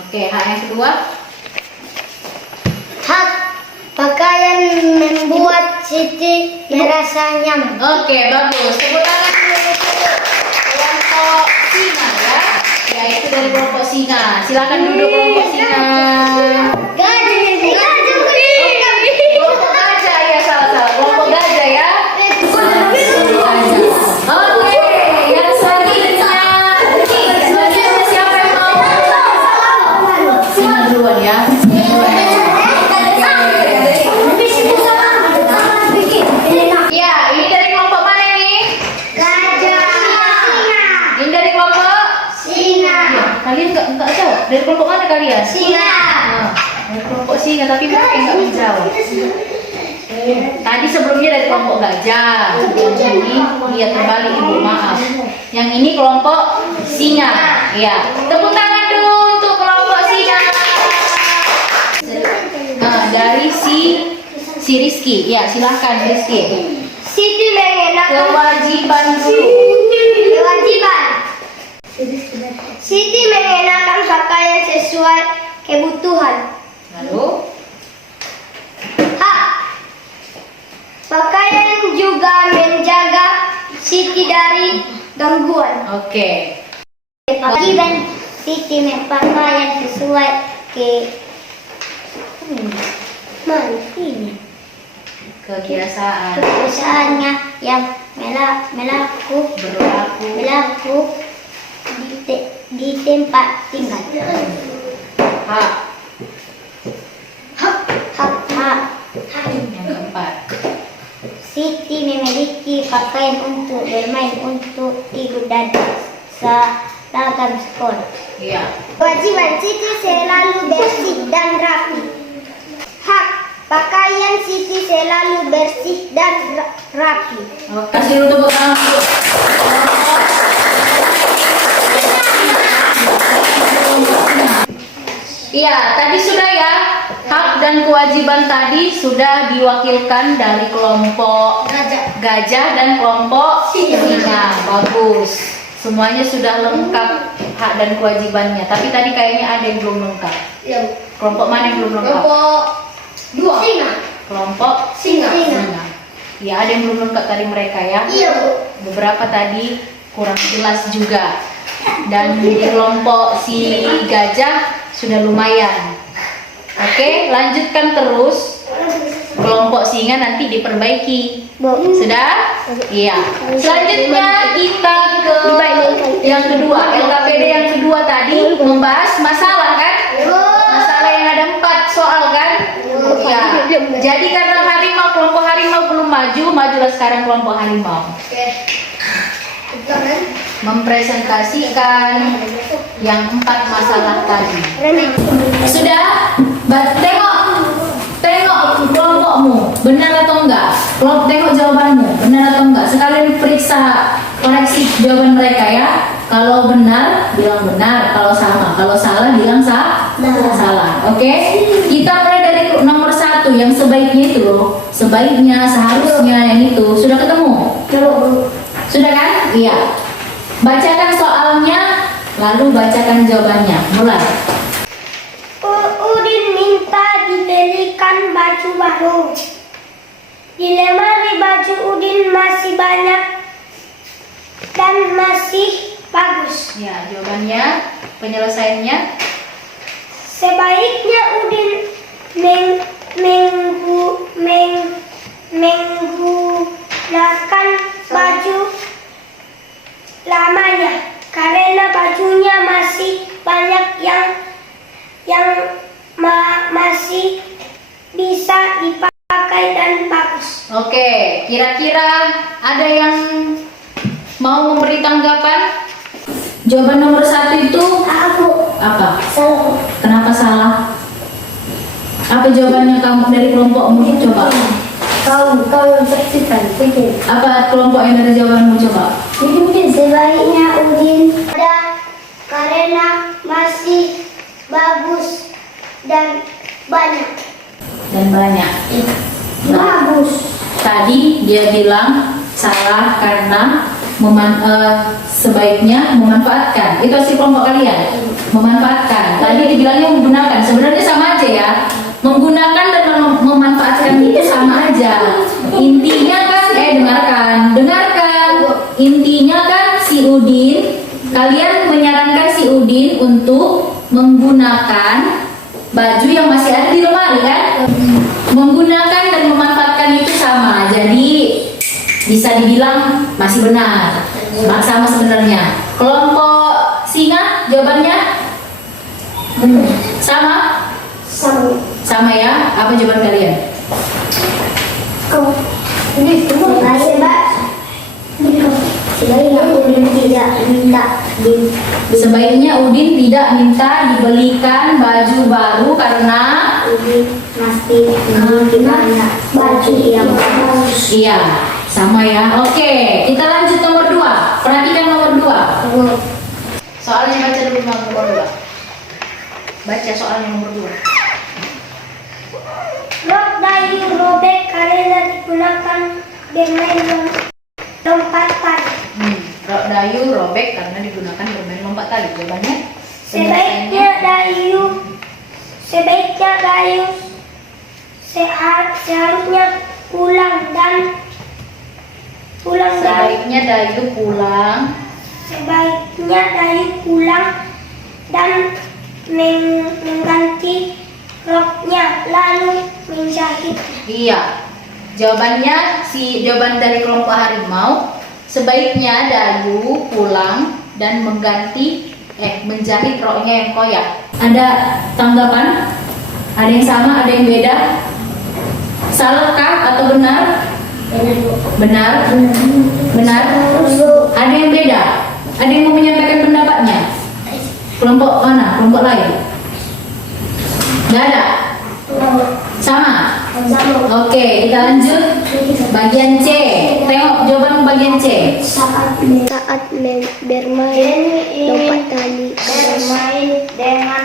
Oke, hak yang kedua. Hak pakaian membuat Siti merasa nyaman. Oke, bagus. Tepuk tangan dulu untuk kelompok Singa ya. Ya, itu dari kelompok Singa. Silakan duduk kelompok Singa. Kelompok gajah ya, salah. Kelompok gajah ya. Oke, yang selanjutnya. Selanjutnya siapa yang mau? Singa duluan ya. Iya, ini dari kelompok mana nih? Ini dari kelompok? Kalian nggak jawab. Dari kelompok mana kalian? Nah, dari kelompok Singa, tapi mereka nggak menjawab. Tadi sebelumnya dari kelompok gajah. Yang ini, lihat kembali ibu, maaf. Yang ini kelompok Singa. Ya, tepuk tangan dulu untuk kelompok Singa. Nah, dari si Rizky. Ya, silahkan Rizky. Siti mengenakan Kewajiban dulu. Siti mengenakan pakaian sesuai kebutuhan. Lalu, Hak pakaian juga menjaga Siti dari gangguan. oke. Kewajiban Siti berpakaian sesuai Kebiasaan kebiasaannya yang berlaku di tempat tinggal. hak Hak yang keempat. Siti memiliki pakaian untuk bermain, untuk tidur dan seragam sekolah. Iya. Kewajiban Siti selalu bersih dan rapi. Hak pakaian Siti selalu bersih dan rapi. Kasih dulu tepuk tangan untuk Iya, tadi sudah ya. Hak dan kewajiban tadi sudah diwakilkan dari kelompok gajah dan kelompok singa. Bagus. Semuanya sudah lengkap hak dan kewajibannya. Tapi tadi kayaknya ada yang belum lengkap. Kelompok mana yang belum lengkap? Kelompok Singa. Ya, ada yang belum lengkap tadi mereka ya. Iya, Bu. Beberapa tadi kurang jelas juga. Dan di kelompok si gajah sudah lumayan. Oke, lanjutkan terus. Kelompok singa nanti diperbaiki. Sudah? Iya. Selanjutnya kita ke yang kedua. LKPD yang kedua tadi membahas masalah kan? Masalah yang ada 4 soal kan? Ya. Jadi karena kelompok harimau belum majulah sekarang kelompok harimau. Mempresentasikan yang 4 masalah tadi. Sudah? Tengok kelompokmu, benar atau enggak? Tengok jawabanmu, benar atau enggak? Sekalian periksa, koreksi jawaban mereka ya. Kalau benar, bilang benar. Kalau salah bilang salah. Oke? Kita mulai dari nomor 1 yang sebaiknya itu loh. Sebaiknya, seharusnya yang itu. Sudah ketemu? Sudah kan? Iya. Bacakan soalnya Lalu bacakan jawabannya. Mulai. Udin minta dibelikan baju baru. Di lemari baju Udin masih banyak dan masih bagus. Ya, jawabannya, penyelesaiannya. Sebaiknya Udin menggunakan baju lamanya karena bajunya masih banyak yang masih bisa dipakai dan bagus. Oke, kira-kira ada yang mau memberi tanggapan? Jawaban nomor 1 itu Aku apa? salah. Kenapa salah? Apa jawabannya kamu dari kelompokmu? Coba. Kau yang saksikan, pikir. Apa kelompok yang dari jawabanmu? Coba. Mungkin sebaiknya Udin ada karena masih bagus dan banyak. Dan banyak. Bagus. Tadi dia bilang salah karena sebaiknya memanfaatkan. Itu si kelompok kalian. Memanfaatkan. Tadi dibilangnya menggunakan. Sebenarnya sama aja ya. Menggunakan dan memanfaatkan itu sama aja. Intinya kan, dengarkan. Intinya kan si Udin, kalian menyarankan si Udin untuk menggunakan baju yang masih ada di lemari kan? Menggunakan dan memanfaatkan itu sama. Jadi bisa dibilang masih benar. Sama sebenarnya. Kelompok singa jawabannya sama? Sama ya? Apa jawaban kalian? Sebaiknya Udin tidak minta dibelikan baju baru karena masih banyak baju yang bagus. iya, sama ya. Oke, kita lanjut nomor 2. Perhatikan nomor 2. Soalnya baca dulu nomor 2. Baca soalnya nomor 2. Rok dayu robek karena digunakan bermain lompat tali. Rok dayu robek karena digunakan bermain lompat tali. Jawabannya? Sebaiknya dayu seharusnya pulang dan Sebaiknya dayu pulang dan mengganti roknya lalu menjahit. Iya. Jawabannya jawaban dari kelompok harimau. Sebaiknya dayu pulang dan menjahit roknya yang koyak. Ada tanggapan? Ada yang sama, ada yang beda? Salahkah atau benar? Benar. Ada yang beda? Ada yang mau menyampaikan pendapatnya? Kelompok mana? Kelompok lain? Nggak ada? Sama? Oke, kita lanjut. Bagian C. Tengok jawaban bagian C. Saat bermain lompat tali, bermain dengan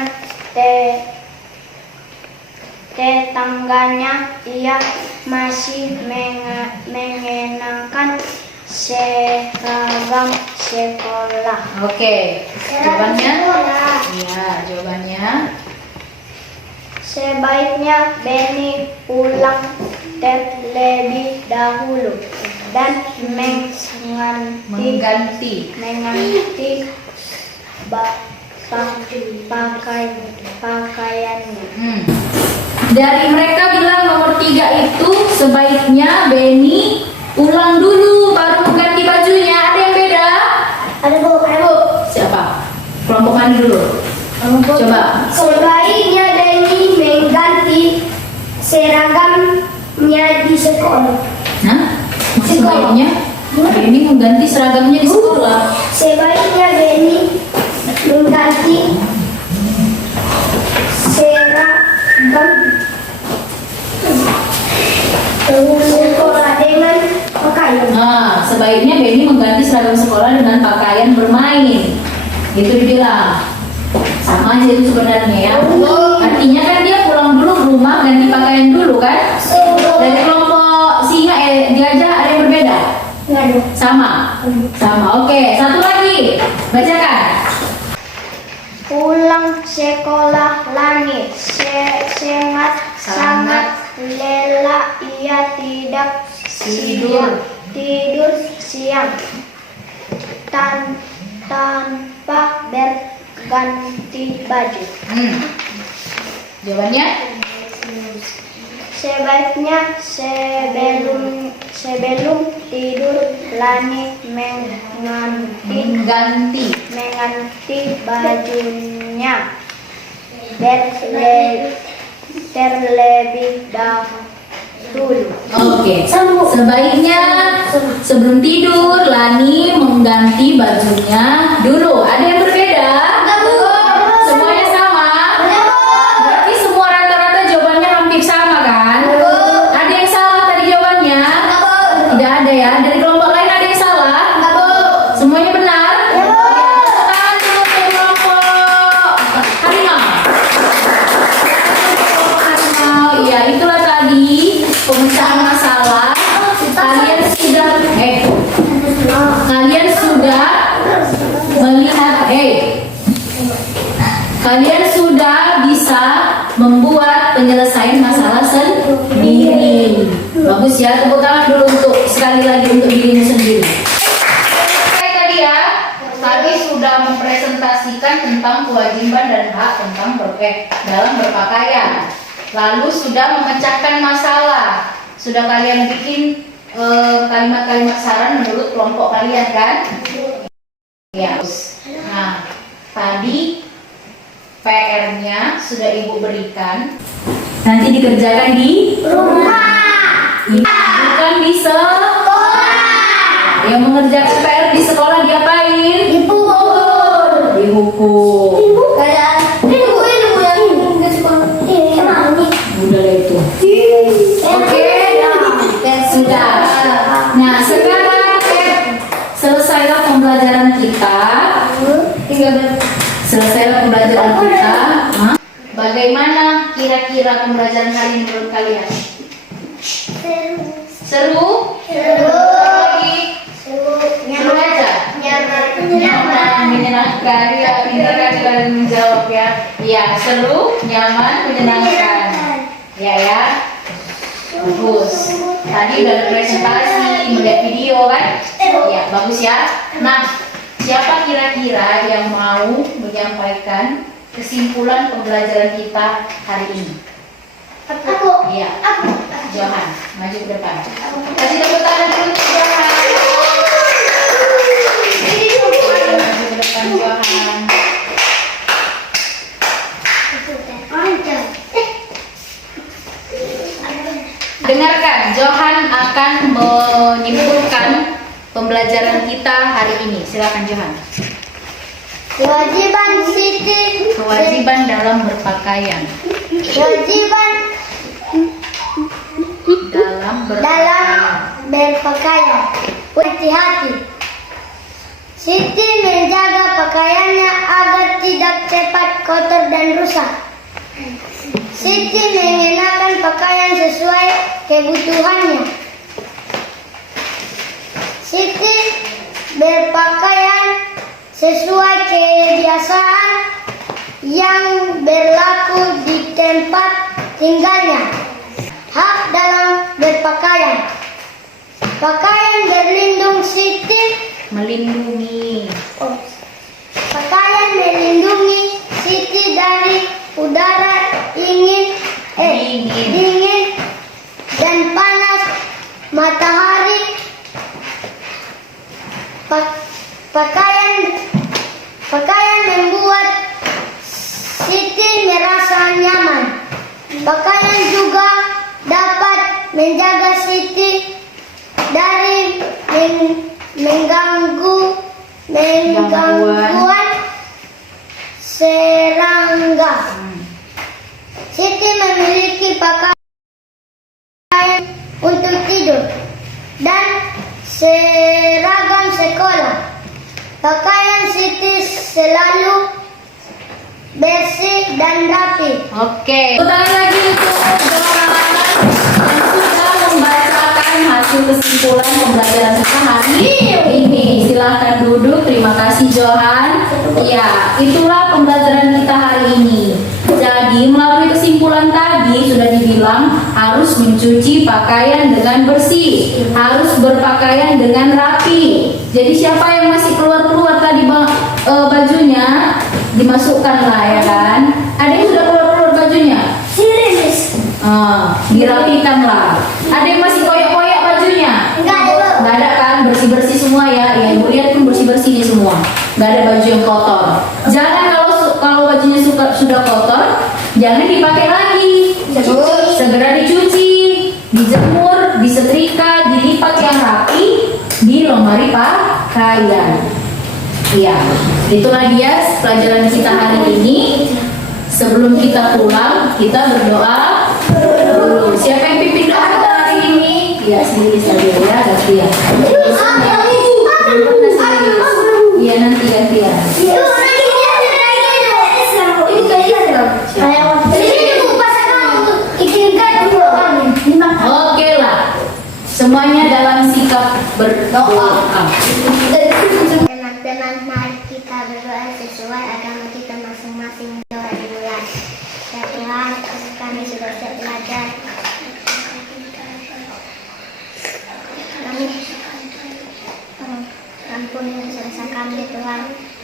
tetangganya, ia masih mengenakan seragam sekolah. Oke, jawabannya? Iya, jawabannya. Sebaiknya Benny pulang terlebih dahulu dan Mengganti. pakaiannya. Dari mereka bilang nomor 3 itu sebaiknya Benny pulang dulu baru mengganti bajunya. Ada yang beda? Ada Bu. Siapa? Kelompok mana dulu? Coba. Sebaiknya Benny mengganti seragamnya di sekolah. Nah, sebaiknya Benny mengganti seragamnya di sekolah. Sebaiknya Benny mengganti seragam sekolah dengan pakaian. Nah, sebaiknya Benny mengganti seragam sekolah dengan pakaian bermain. Itu dibilang. Sama aja itu sebenarnya ya. Artinya kan dia pulang dulu ke rumah ganti pakaian dulu kan? Dari kelompok singa gajah ada yang berbeda? Sama. Oke, satu lagi. Bacakan. pulang sekolah langit sangat lelah, ia tidak tidur siang tanpa berganti baju. Jawabannya? Sebaiknya sebelum tidur Lani mengganti bajunya terlebih dahulu. Oke. Sebaiknya sebelum tidur Lani mengganti bajunya dulu. Ada yang berbeda? Semuanya sama? Berarti semua rata-rata jawabannya hampir sama kan? Ada yang salah tadi jawabannya? Tidak ada ya. Dari kelompok lain ada yang salah? Semuanya benar? Tangan dulu ke kelompok harimau. Iya, itulah tadi pemecahan masalah. Kalian sudah melihat, kalian sudah bisa membuat penyelesaian masalah sendiri. Bagus ya, tepuk tangan dulu untuk sekali lagi untuk dirimu sendiri. Tadi ya, tadi sudah mempresentasikan tentang kewajiban dan hak tentang dalam berpakaian. Lalu sudah memecahkan masalah. Sudah kalian bikin kalimat-kalimat saran menurut kelompok kalian kan? Ya. Nah, tadi PR-nya sudah Ibu berikan. Nanti dikerjakan di rumah. Bukan di sekolah. Yang mengerjakan PR di sekolah diapain? Dihukum. Udah itu. Oke. Sudah. Nah, sekarang selesailah pembelajaran kita. Bagaimana kira-kira pembelajaran kali ini menurut kalian? Seru? Lagi? Seru aja? Nyaman, menyenangkan. Ya, pintar kan kalian menjawab ya. Iya, seru, nyaman, menyenangkan. Ya. Bagus. Tadi udah presentasi, melihat video kan? Ya, bagus ya. Nah, siapa kira-kira yang mau menyampaikan kesimpulan pembelajaran kita hari ini? Aku. Iya. Johan, maju ke depan. Kasih tepuk tangan dulu untuk Johan. Maju ke depan Johan. Dengarkan, Johan akan menyimpulkan pembelajaran kita hari ini. Silakan Johan. Kewajiban dalam berpakaian. Dalam berpakaian. Hati-hati. Siti menjaga pakaiannya agar tidak cepat kotor dan rusak. Siti mengenakan pakaian sesuai kebutuhannya. Siti berpakaian sesuai kebiasaan yang berlaku di tempat tinggalnya. Hak dalam berpakaian. Pakaian berlindung Siti Melindungi. Pakaian melindungi Siti dari udara dingin dan panas matahari. Pakaian membuat Siti merasa nyaman. Pakaian juga dapat menjaga Siti dari gangguan serangga. Siti memiliki pakaian untuk tidur dan seragam sekolah. Pakaian Siti selalu bersih dan rapi. Oke. Ulangi lagi untuk Johan yang sudah membacakan hasil kesimpulan pembelajaran kita hari ini. Silakan duduk. Terima kasih Johan. Ya, itulah pembelajaran kita hari ini. Jadi, melalui kesimpulan tadi sudah dibilang harus mencuci pakaian dengan bersih, harus berpakaian dengan rapi. Jadi, siapa yang masih keluar-keluar tadi bajunya, dimasukkanlah ya kan. Ada yang sudah keluar-keluar bajunya? Dirapikanlah. Ada yang masih koyak-koyak bajunya? Nggak ada kan, bersih-bersih semua ya. Ya, Ibu lihat pun bersih-bersih nih semua. Nggak ada baju yang kotor. Jangan kalau bajunya sudah kotor, jangan dipakai lagi. Segera dicuci, dijemur, disetrika, dilipat yang rapi di lemari pakaian. Iya, itulah dia pelajaran kita hari ini. Sebelum kita pulang, kita berdoa dulu. Siapa yang pimpin doa kita hari ini? Ya, sendiri saja ya, gantian. Iya, nanti gantian. Oke lah, semuanya dalam sikap berdoa. Teman-teman, mari kita berdoa sesuai agama kita masing-masing. Doa dimulai. Ya Tuhan, kami sudah siap belajar. Kami ampuni dosa kami ya Tuhan,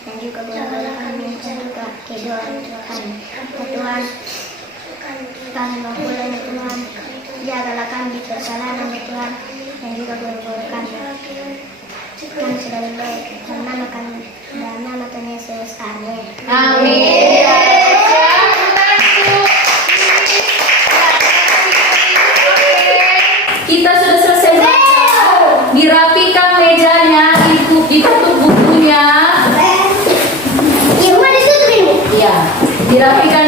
dan juga guru-guru kami dan juga kedua orang tua kami. Ya Tuhan, kami mohon ya Tuhan, jagalah kami di perjalanan ya Tuhan, dan juga guru-guru kami. Kami sudah berdoa dalam nama kami, dalam nama Tuhan Yesus. Amin. Amin. Kita sudah selesai belajar. Dirapikan mejanya, ditutup bukunya. Iya, Ya, dirapikan